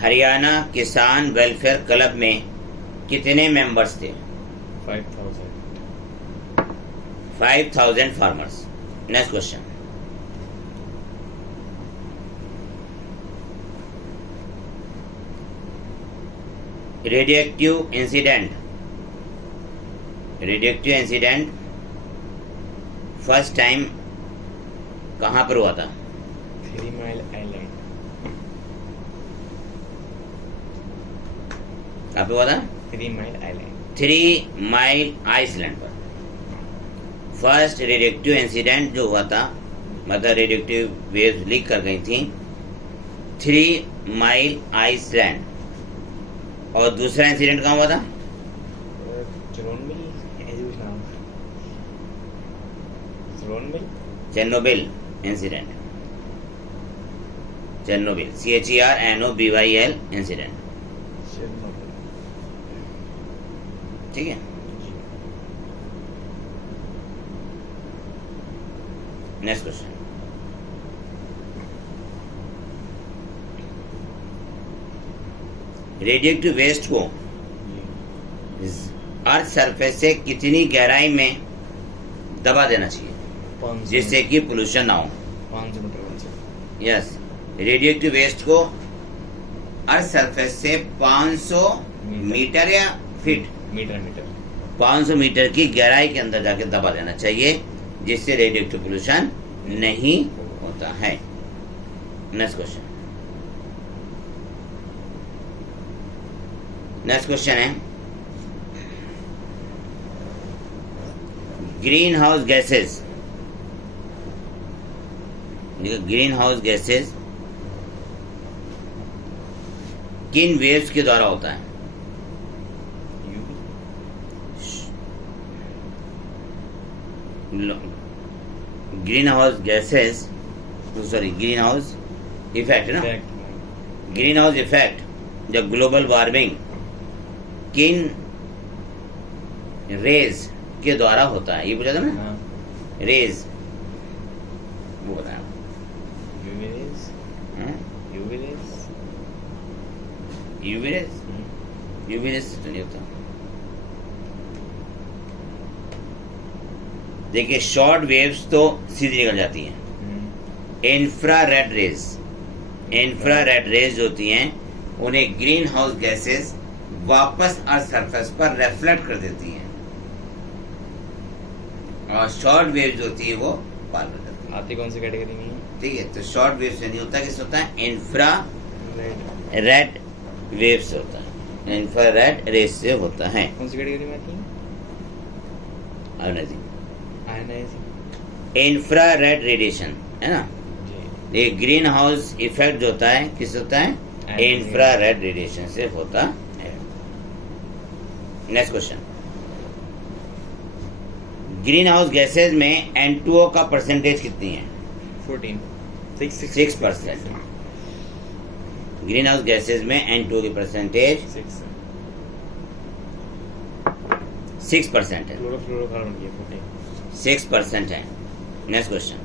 हरियाणा किसान वेलफेयर क्लब में कितने मेंबर्स थे? 5000 farmers. Next question. Radioactive incident, radioactive incident first time कहां पर हुआ था? 3 माइल आइलैंड। कहां पे हुआ था? 3 माइल आइलैंड। 3 माइल आइसलैंड पर फर्स्ट रेडियोएक्टिव इंसिडेंट जो हुआ था, मतलब रेडियोएक्टिव वेव्स लीक कर गई थी 3 माइल आइसलैंड। और दूसरा इंसिडेंट कहाँ हुआ था? Chernobyl incident, Chernobyl, CHERNOBYL incident. ठीक है। Next question. रेडियोएक्टिव वेस्ट को अर्थ सरफेस से कितनी गहराई में दबा देना चाहिए जिससे कि पोल्यूशन ना हो? 500 मीटर। यस, रेडियोएक्टिव वेस्ट को अर्थ सरफेस से 500 मीटर या फीट, मीटर 500 मीटर की गहराई के अंदर जाके दबा देना चाहिए जिससे रेडियोएक्टिव पोल्यूशन नहीं होता है। Next question. नेक्स्ट क्वेश्चन है green house gases, green house gases किन वेव्स के द्वारा होता है? Green house gases, sorry green house effect है ना, ग्रीन हाउस इफेक्ट जब ग्लोबल वार्मिंग किन रेज के द्वारा होता है? ये पूछा था ना, रेज, वो बताया। यूवी रेज तो नहीं होता। देखिए शॉर्ट वेव्स तो सीधी निकल जाती हैं, इंफ्रारेड रेज, इंफ्रारेड रेज होती हैं उन्हें ग्रीन हाउस गैसेस वापस अर्थ सरफेस पर रिफ्लेक्ट कर देती हैं और शॉर्ट वेव्स होती है वो पार कर देती है। आती कौन सी कैटेगरी में? ठीक है, तो शॉर्ट वेव से नहीं होता, किस होता है? इंफ्रारेड वेव से होता है, इंफ्रारेड रेज से होता है। कौन सी कैटेगरी में आती है? आयोनाइजिंग, इंफ्रारेड रेडिएशन है ना। ये ग्रीन हाउस इफेक्ट जो होता है किस होता है? इंफ्रारेड रेडिएशन से होता है। Next question. Green house gases में N2O का परसेंटेज कितनी है? 6%। ग्रीन हाउस गैसेज में N2O की परसेंटेज 6% है, 6% है। Next question.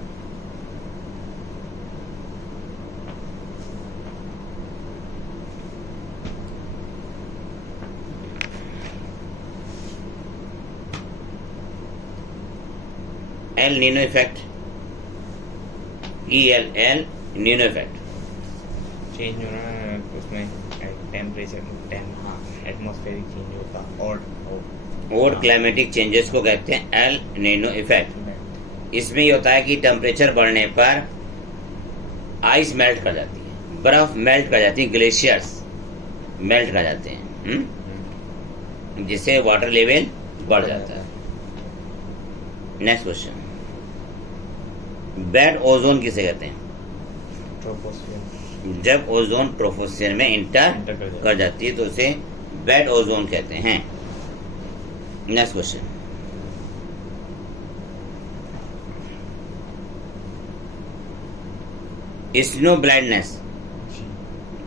El Nino effect, ELL Nino effect change होना उसमें टेम्परेचर, एटमॉस्फेरिक चेंज होता, और क्लाइमेटिक चेंजेस को कहते हैं एल नीनो इफेक्ट। इसमें ये होता है कि टेम्परेचर बढ़ने पर आइस मेल्ट कर जाती है, बर्फ मेल्ट कर जाती है, ग्लेशियर्स मेल्ट कर जाते हैं, जिससे वाटर लेवल बढ़ जाता है। नेक्स्ट क्वेश्चन, बेड ओजोन किसे कहते हैं? ट्रोपोस्फियर। जब ओजोन ट्रोपोस्फियर में इंटर कर जाती है तो उसे बेड ओजोन कहते हैं। नेक्स्ट क्वेश्चन, स्नो ब्लाइंडनेस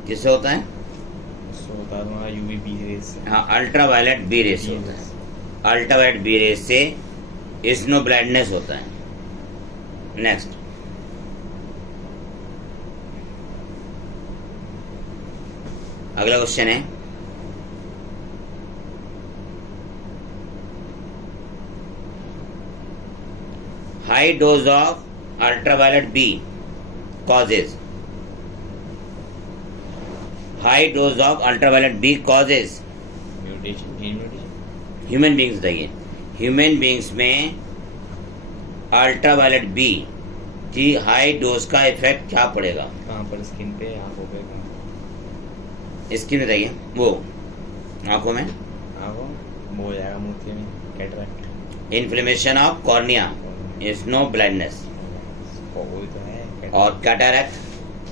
किससे होता है? उससे होता है हमारा यूवी बी रेज से। हाँ, अल्ट्रावायलेट बी रेस से होता है। अल्ट्रावायलेट बी रेस से स्नो ब्लाइंडनेस होता है। नेक्स्ट, अगला क्वेश्चन है, high dose of ultraviolet B causes, high dose of ultraviolet B causes mutation, gene mutation. Human beings बताइए, ह्यूमन बींग्स में अल्ट्रावायलेट बी की हाई डोज का इफेक्ट क्या पड़ेगा? कहाँ पर? स्किन पे, आंखों पे? कहाँ? स्किन बताइए, वो आंखों में, आंखों वो हो जाएगा, मूर्ति में cataract, inflammation of cornea, snow blindness, वही तो है और कैटरैक्ट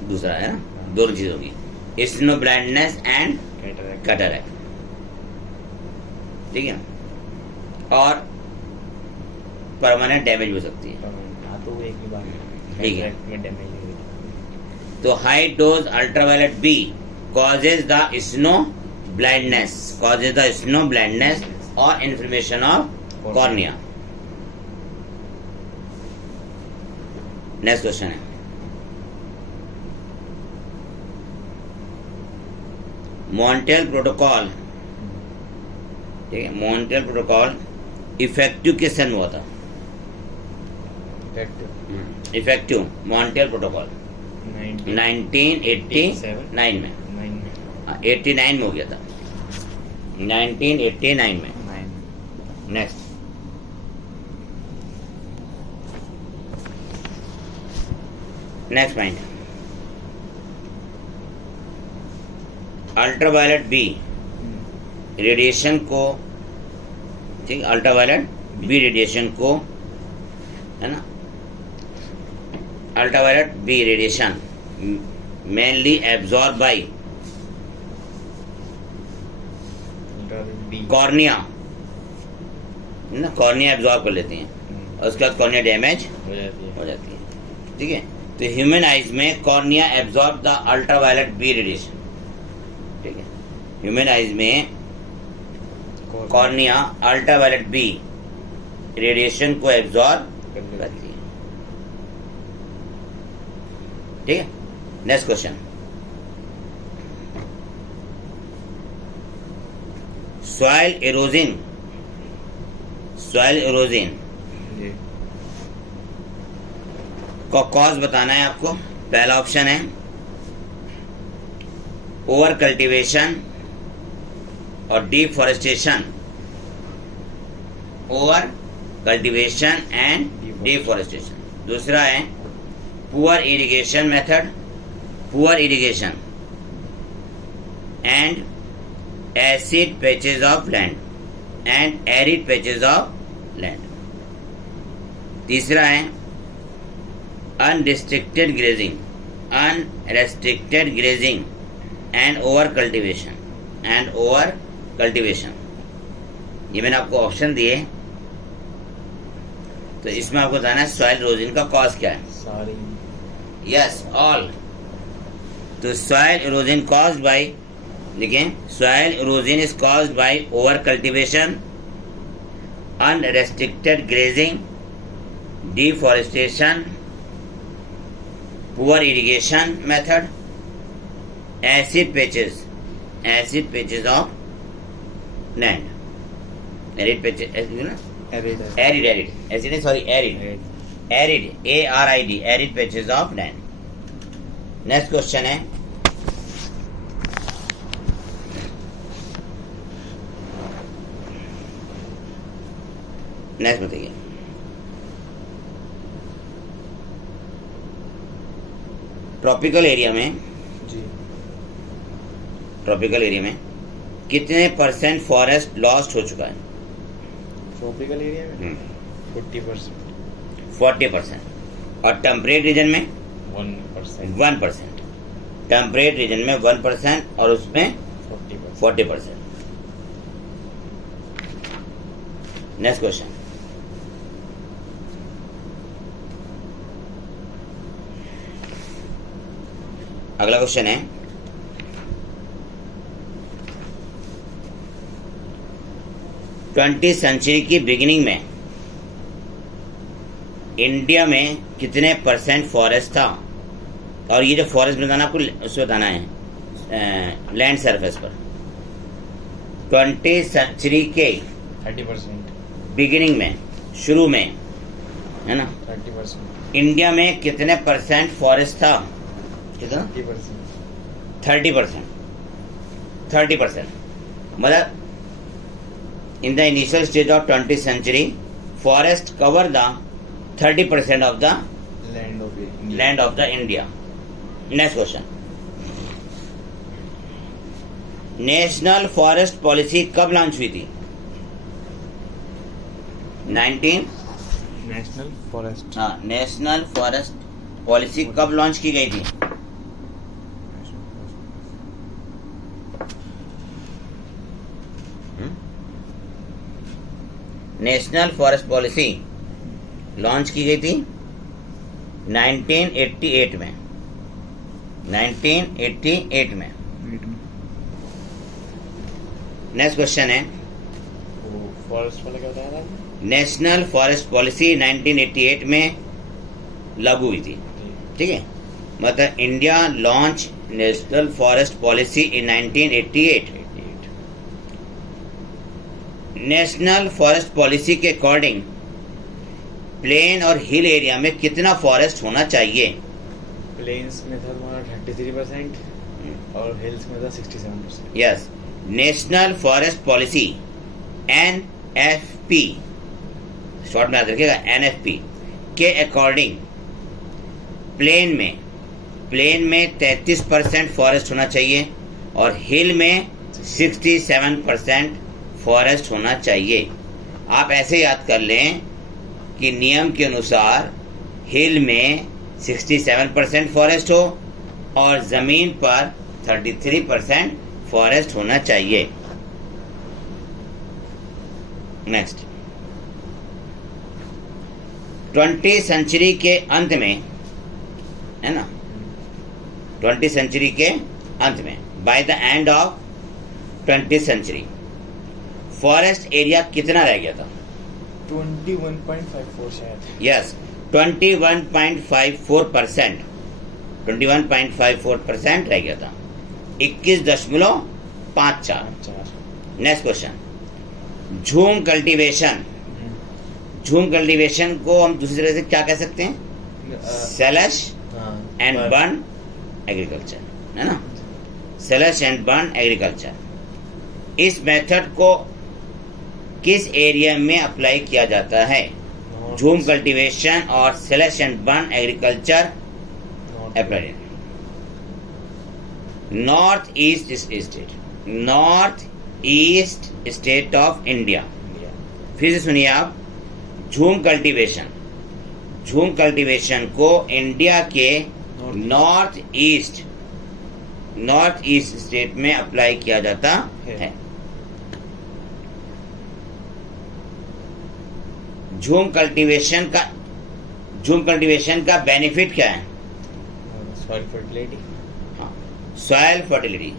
दूसरा है ना, दोनों चीज होगी, snow blindness and cataract. Cataract. ठीक है, और परमानेंट डैमेज हो सकती है। हाँ, तो वो एक ही बात है। ठीक है। कैटरैक्ट में डैमेज नहीं होता। तो high dose ultraviolet B causes the snow blindness, causes the snow blindness or inflammation of cornea. Next question है, मॉन्ट्रियल प्रोटोकॉल, ठीक है, मॉन्ट्रियल प्रोटोकॉल इफेक्टिव किस सन में हुआ था? इफेक्टिव मॉन्ट्रियल प्रोटोकॉल 1989 में, 89 में हो गया था, 1989 में। Next, next point, ultraviolet B radiation को, ठीक, अल्ट्रावायलेट बी रेडिएशन को, है ना, ultraviolet B radiation mainly absorb by cornea, ना, कॉर्निया एब्जॉर्ब कर लेती हैं और उसके बाद कॉर्निया डैमेज हो जाती है। ठीक है, तो ह्यूमन आइज में cornea absorb the ultraviolet B radiation. ठीक है, ह्यूमन आइज में कॉर्निया अल्ट्रावायलेट बी रेडिएशन को एब्जॉर्ब करती है। ठीक है, next question, soil erosion, soil erosion का कॉज बताना है आपको। पहला ऑप्शन है ओवर कल्टीवेशन और deforestation, over cultivation and deforestation. दूसरा है poor irrigation method, poor irrigation and acid patches of land and arid patches of land. तीसरा है unrestricted grazing, unrestricted grazing and over cultivation, and over cultivation. ये मैंने आपको option दिए, तो इसमें आपको बताना है सॉइल इरोजन का कॉज क्या है। Sorry, yes, all. तो सॉइल इरोजन कॉज्ड बाय, देखिए, soil erosion is caused by over cultivation, unrestricted grazing, deforestation, poor irrigation method, acid patches, acid patches of land, arid patches, arid, arid, arid, acid नहीं, sorry, arid, arid, ARID, arid patches of land. Next question है, next बताइए, tropical area में, जी, tropical area में कितने % forest lost हो चुका है? ट्रॉपिकल एरिया में 40%, 40%। और टेम्परेट रीजन में 1%, 1%। टेम्परेट रीजन में 1% और उसमें 40%। 40%। Next question. अगला क्वेश्चन है, ट्वेंटी सेंचुरी की बिगिनिंग में इंडिया में कितने परसेंट फॉरेस्ट था? और ये जो फॉरेस्ट बताना आपको उसमें बताना है लैंड सरफेस पर। 20 सेंचुरी के 30%, बिगिनिंग में, शुरू में, है ना, 30%, इंडिया में कितने परसेंट फॉरेस्ट था? कितना? 30%, 30%। 30%। मतलब in the initial stage of 20th century, forest cover the 30% of the land of the India. Next question. National forest policy कब लॉन्च हुई थी? 19 नेशनल फॉरेस्ट, हाँ, नेशनल फॉरेस्ट पॉलिसी कब लॉन्च की गई थी? नेशनल फॉरेस्ट पॉलिसी लॉन्च की गई थी 1988 में। 1988 में। नेक्स्ट क्वेश्चन है, फॉरेस्ट वाला क्या बताया था? नेशनल फॉरेस्ट पॉलिसी 1988 में लागू हुई थी, ठीक है। मतलब India launch national forest policy in 1988। National forest policy के अकॉर्डिंग प्लेन और हिल एरिया में कितना फॉरेस्ट होना चाहिए? प्लेन्स में था तुम्हारा 33% और हिल्स में था 67%। Yes, national forest policy NFP, short में याद रखिएगा, NFP के अकॉर्डिंग प्लेन में 33% फॉरेस्ट होना चाहिए और हिल में 67% फॉरेस्ट होना चाहिए। आप ऐसे याद कर लें कि नियम के अनुसार हिल में 67% फॉरेस्ट हो और ज़मीन पर 33% फॉरेस्ट होना चाहिए। नेक्स्ट, 20 सेंचुरी के अंत में, है ना, 20 सेंचुरी के अंत में, by the end of 20 century forest area कितना रह गया था? 21.54 शायद। यस, 21.54%। 21.54% रह गया था। 21.54। नेक्स्ट क्वेश्चन, झूम कल्टीवेशन। झूम कल्टीवेशन को हम दूसरी तरह से क्या कह सकते हैं? सेलश एंड बर्न एग्रीकल्चर, है ना, सेलश एंड बर्न एग्रीकल्चर। इस मेथड को किस एरिया में अप्लाई किया जाता है? झूम कल्टीवेशन और slash and burn agriculture apply north east state, north east state of India. फिर से सुनिए आप, झूम कल्टीवेशन को इंडिया के नॉर्थ ईस्ट स्टेट में अप्लाई किया जाता है। झूम कल्टीवेशन का बेनिफिट क्या है? Soil fertility. हाँ, सॉइल फर्टिलिटी।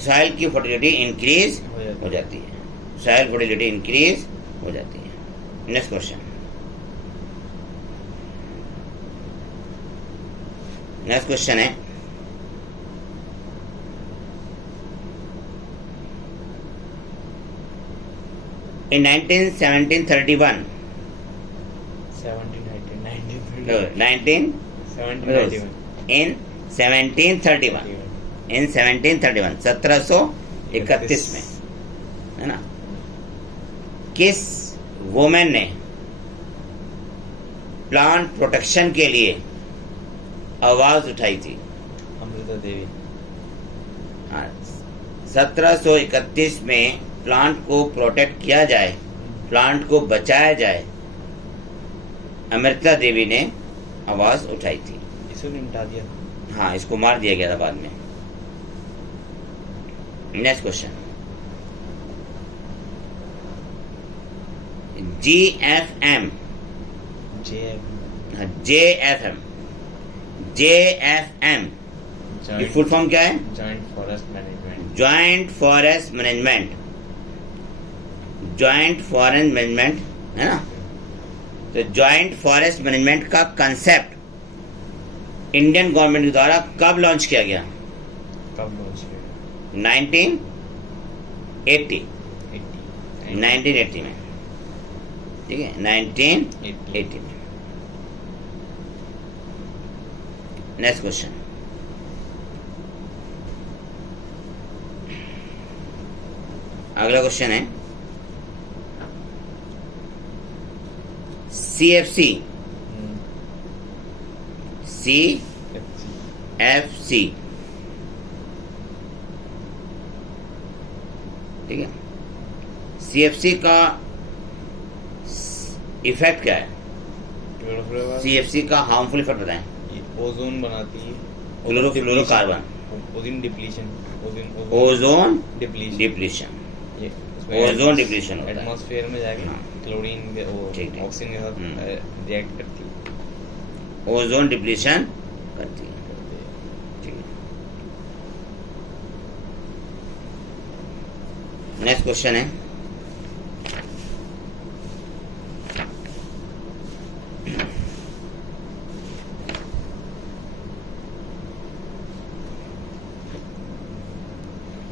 सॉइल की फर्टिलिटी इंक्रीज हो जाती है। सॉइल फर्टिलिटी इंक्रीज हो जाती है। Next question. नेक्स्ट क्वेश्चन है, in 1731 1731 में, है ना, किस वुमेन ने प्लांट प्रोटेक्शन के लिए आवाज उठाई थी? अमृता देवी। 1731 में प्लांट को प्रोटेक्ट किया जाए प्लांट को बचाया जाए, अमृता देवी ने आवाज उठाई थी। इसको निपटा दिया। हाँ, इसको मार दिया गया था बाद में। Next question, JFM, JFM, JFM ये फुल फॉर्म क्या है? Joint forest management. Joint forest management, joint forest management है ना। तो जॉइंट फॉरेस्ट मैनेजमेंट का कंसेप्ट इंडियन गवर्नमेंट द्वारा कब लॉन्च किया गया? कब लॉन्च किया? 1980 में, ठीक है, 1980 में। नेक्स्ट क्वेश्चन, अगला क्वेश्चन है CFC, CFC, ठीक है। CFC का इफेक्ट क्या है? CFC का हार्मफुल इफेक्ट बताएं। ओजोन बनाती है, chlorofluorocarbon, ozone depletion, ozone depletion, depletion, ozone depletion होता है। एटमॉस्फेयर में जाके हाँ। क्लोरीन के ठीक है। ऑक्सीजन के साथ रिएक्ट करती है, ओजोन डिप्लीशन करती है, ठीक है। नेक्स्ट क्वेश्चन है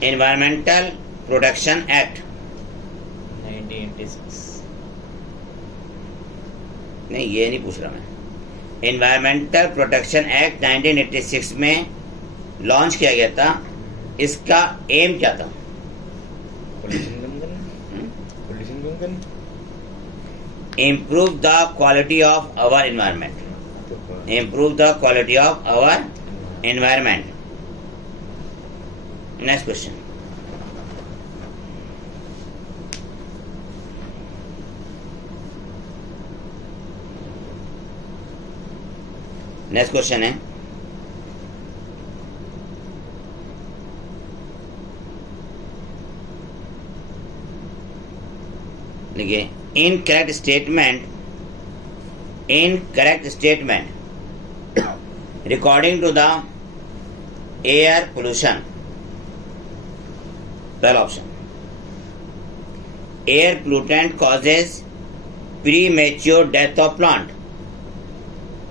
एनवायरमेंटल प्रोटेक्शन एक्ट 1986। नहीं, ये नहीं पूछ रहा मैं। एनवायरमेंटल प्रोटेक्शन एक्ट 1986 में लॉन्च किया गया था। इसका एम क्या था? पोल्यूशन कम करना, पोल्यूशन कम करना, improve the quality of our environment, improve the quality of our environment. Next question, next question है देखिए, incorrect statement recording to the air pollution. पहला option, air pollutant causes premature death of plant,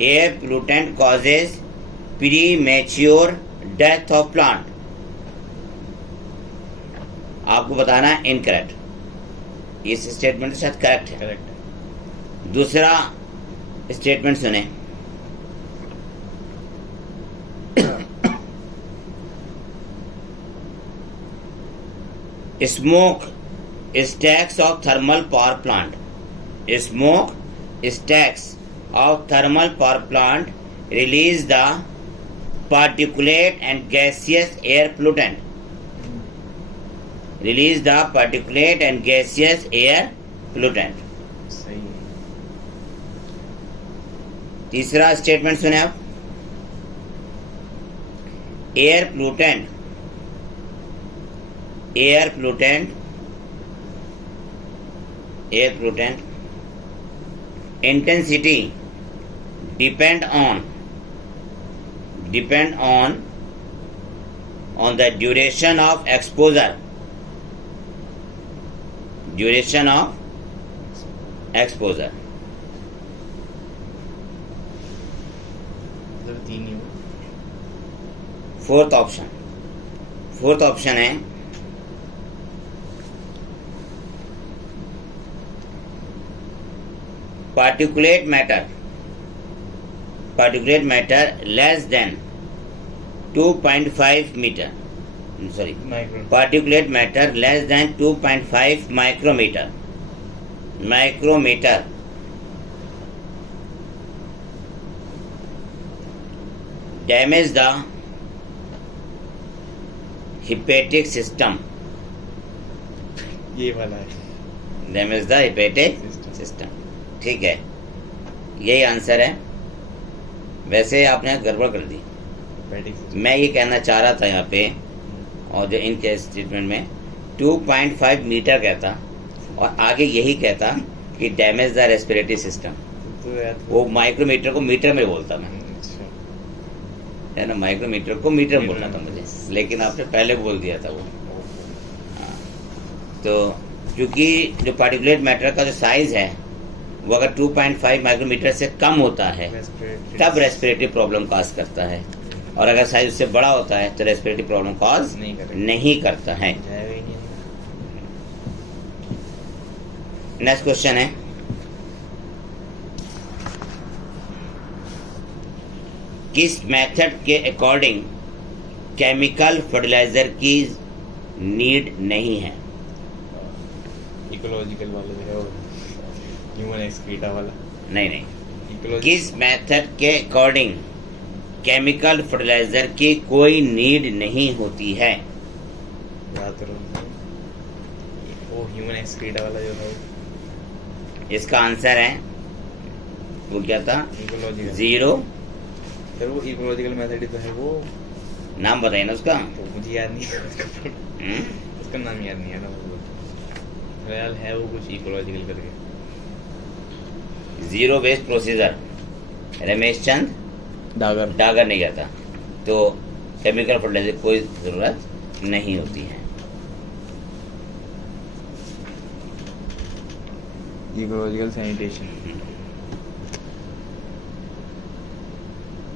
air pollutant causes premature death of plant. आपको बताना है incorrect, इस statement शायद correct है। Correct है। दूसरा स्टेटमेंट सुने, smoke stacks of thermal power plant, smoke stacks of thermal power plant release the particulate and gaseous air pollutant, release the particulate and gaseous air pollutant। सही है। तीसरा statement सुने आप, air pollutant intensity depend on the duration of exposure, मतलब तीन ही हो। Fourth option है particulate matter less than 2.5 meter, sorry, particulate matter less than 2.5 micrometer damage the hepatic system, ये वाला है। Damage the hepatic system. ठीक है, यही आंसर है। वैसे आपने गड़बड़ कर दी। Hepatic system. मैं ये कहना चाह रहा था यहाँ पे, और जो इनके स्टेटमेंट में 2.5 मीटर कहता और आगे यही कहता कि डैमेज द रेस्पिरेटरी सिस्टम। तो यार वो माइक्रोमीटर को मीटर में बोलता मैं, अच्छा। है ना, माइक्रोमीटर को मीटर में बोलना था मुझे, लेकिन आपने पहले बोल दिया था वो। हाँ। तो क्योंकि जो पार्टिकुलेट मैटर का जो साइज है वो अगर 2.5 माइक्रोमीटर से कम होता है तब रेस्पिरेटरी प्रॉब्लम कॉज करता है, और अगर साइज उससे बड़ा होता है तो रेस्पिरेटरी प्रॉब्लम कॉज नहीं करता है। नेक्स्ट क्वेश्चन है, किस मेथड के अकॉर्डिंग केमिकल फर्टिलाइजर की नीड नहीं है? इकोलॉजिकल वाला जो है वो ह्यूमन एक्सक्रीटा वाला। नहीं, किस मेथड के अकॉर्डिंग केमिकल फर्टिलाइजर की कोई नीड नहीं होती है? याद करो, वो ह्यूमन एक्सक्रीटा वाला जो है इसका आंसर है वो क्या था? इकोलॉजिकल। जीरो। फिर वो इकोलॉजिकल मेथड ही तो है वो। नाम बताइए ना उसका। तो मुझे याद नहीं है उसका नाम याद नहीं है ना। ख्याल है वो कुछ इकोलॉजिकल करके। Zero waste procedure, Ramesh Chand Dagar नहीं जाता, तो केमिकल फर्टिलाइजर कोई जरूरत नहीं होती है। Ecological sanitation.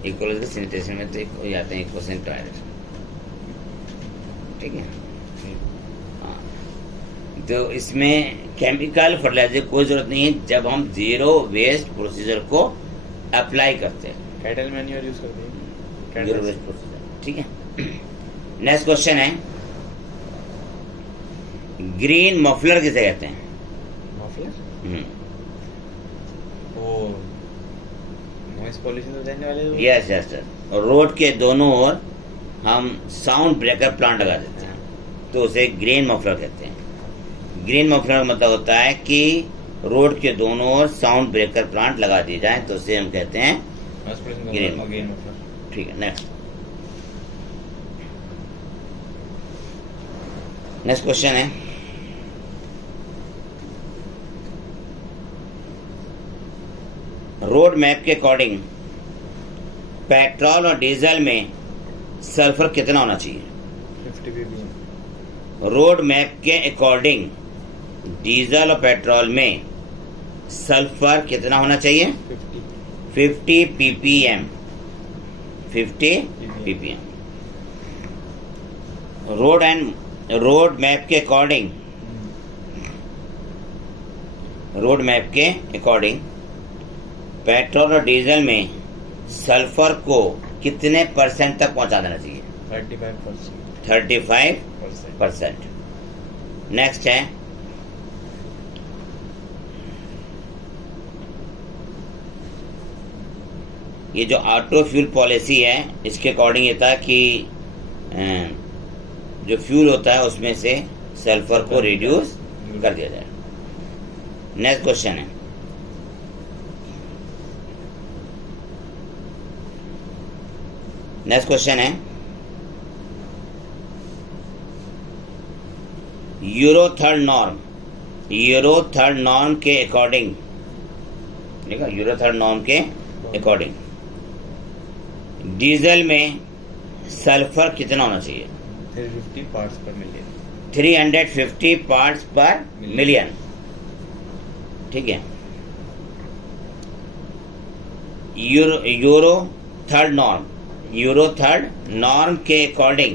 इकोलॉजिकल सैनिटेशन में तो हो जाते हैं 1% टॉयलेट। ठीक है, हाँ। तो इसमें केमिकल फर्टिलाइजर कोई जरूरत नहीं है जब हम जीरो वेस्ट प्रोसीजर को अप्लाई करते हैं। कैटल मैन्योर यूज करते हैं, जीरो वेस्ट प्रोसीजर। ठीक है, नेक्स्ट क्वेश्चन है, ग्रीन मफलर किसे कहते हैं? मफलर वो नॉइस पॉल्यूशन तो देने वाले। Yes yes sir. रोड के दोनों ओर हम साउंड ब्रेकर प्लांट लगा देते हैं तो उसे ग्रीन मफलर कहते हैं। ग्रीन मफलर का मतलब होता है कि रोड के दोनों ओर साउंड ब्रेकर प्लांट लगा दिए जाए तो उसे हम कहते हैं ग्रीन मफलर। ठीक है, नेक्स्ट क्वेश्चन है, रोड मैप के अकॉर्डिंग पेट्रोल और डीजल में सल्फर कितना होना चाहिए? 50 ppm। रोड मैप के अकॉर्डिंग डीजल और पेट्रोल में सल्फर कितना होना चाहिए? 50 ppm। 50 ppm। रोड मैप के अकॉर्डिंग पेट्रोल और डीजल में सल्फर को कितने % तक पहुंचा देना चाहिए? 35%। नेक्स्ट है, ये जो ऑटो फ्यूल पॉलिसी है इसके अकॉर्डिंग ये था कि जो फ्यूल होता है उसमें से सल्फर को रिड्यूस कर दिया जाए। नेक्स्ट क्वेश्चन है, यूरो थर्ड नॉर्म के अकॉर्डिंग, देखा, यूरो थर्ड नॉर्म के अकॉर्डिंग डीजल में सल्फर कितना होना चाहिए? 350 पार्ट्स पर मिलियन। 350 पार्ट्स पर मिलियन। ठीक है, यूरो थर्ड नॉर्म के अकॉर्डिंग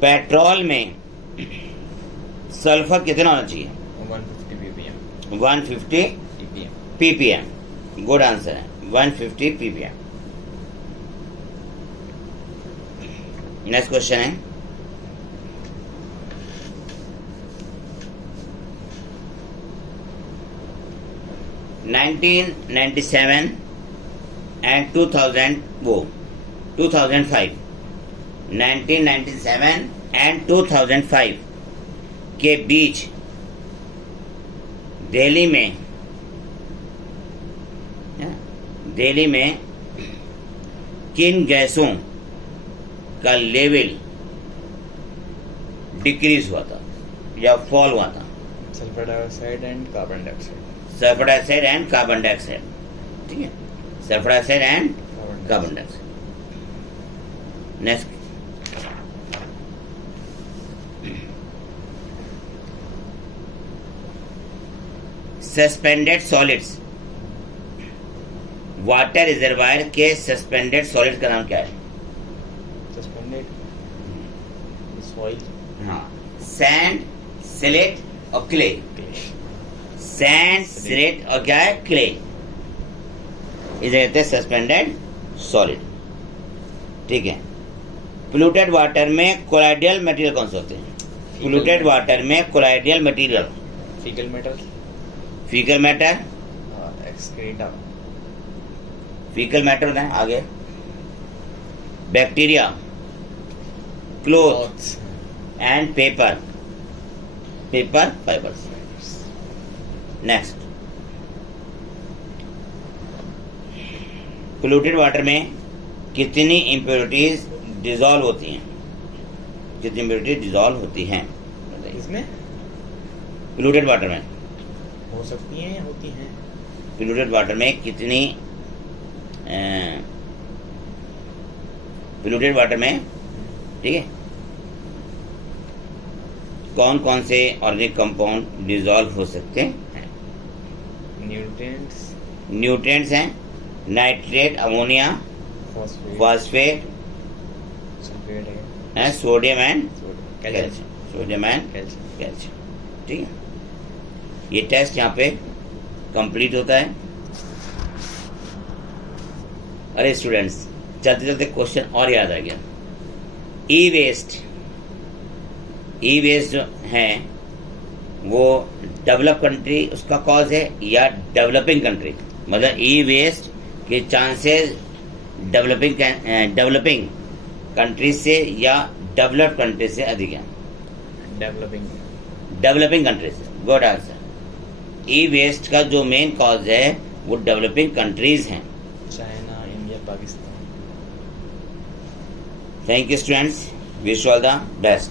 पेट्रोल में सल्फर कितना होना चाहिए? 150 ppm। गुड आंसर है, 150 ppm। नेक्स्ट क्वेश्चन है, (1997) एंड 2005 1997 एंड 2005 के बीच दिल्ली में किन गैसों का लेवल डिक्रीज हुआ था या फॉल हुआ था? Sulphur dioxide and carbon dioxide. Sulphur dioxide and carbon dioxide, ठीक है, sulphur dioxide and carbon dioxide. Next, suspended solids, water reservoir के सस्पेंडेड सॉलिड का नाम क्या है? Suspended soil. हाँ, सैंड, सिलेट और क्ले। सैंड, सिलेट और क्या है? क्ले। इसे कहते हैं सस्पेंडेड सॉलिड, ठीक है। पोल्यूटेड वाटर में कोलाइडियल मटेरियल कौन से होते हैं? पोल्यूटेड वाटर में colloidal material, faecal matter, faecal matter, excreta, faecal matter होता है। आगे bacteria, cloth and paper, paper fibres. Next, polluted water में कितनी इम्प्योरिटीज डिसॉल्व होती हैं? कितनी इम्प्योरिटीज डिसॉल्व होती हैं इसमें? पोल्यूटेड वाटर में हो सकती हैं या होती हैं? पोल्यूटेड वाटर में कितनी पोल्यूटेड वाटर में, ठीक है, कौन कौन से ऑर्गेनिक कंपाउंड डिसॉल्व हो सकते हैं? न्यूट्रिएंट्स हैं नाइट्रेट, अमोनिया, फॉस्फेट, सल्फेट है, sodium and calcium, sodium and calcium, ठीक है। ये टेस्ट यहाँ पे कंप्लीट होता है। अरे स्टूडेंट्स, चलते चलते क्वेश्चन और याद आ गया। ई वेस्ट जो है वो डेवलप कंट्री उसका कॉज है या डेवलपिंग कंट्री? मतलब ई वेस्ट के चांसेस डेवलपिंग कंट्री से या डेवलप्ड कंट्री से अधिक है? डेवलपिंग कंट्री से। Good answer. ई वेस्ट का जो मेन कॉज है वो डेवलपिंग कंट्रीज हैं, China, India, Pakistan. Thank you students, wish you all the best.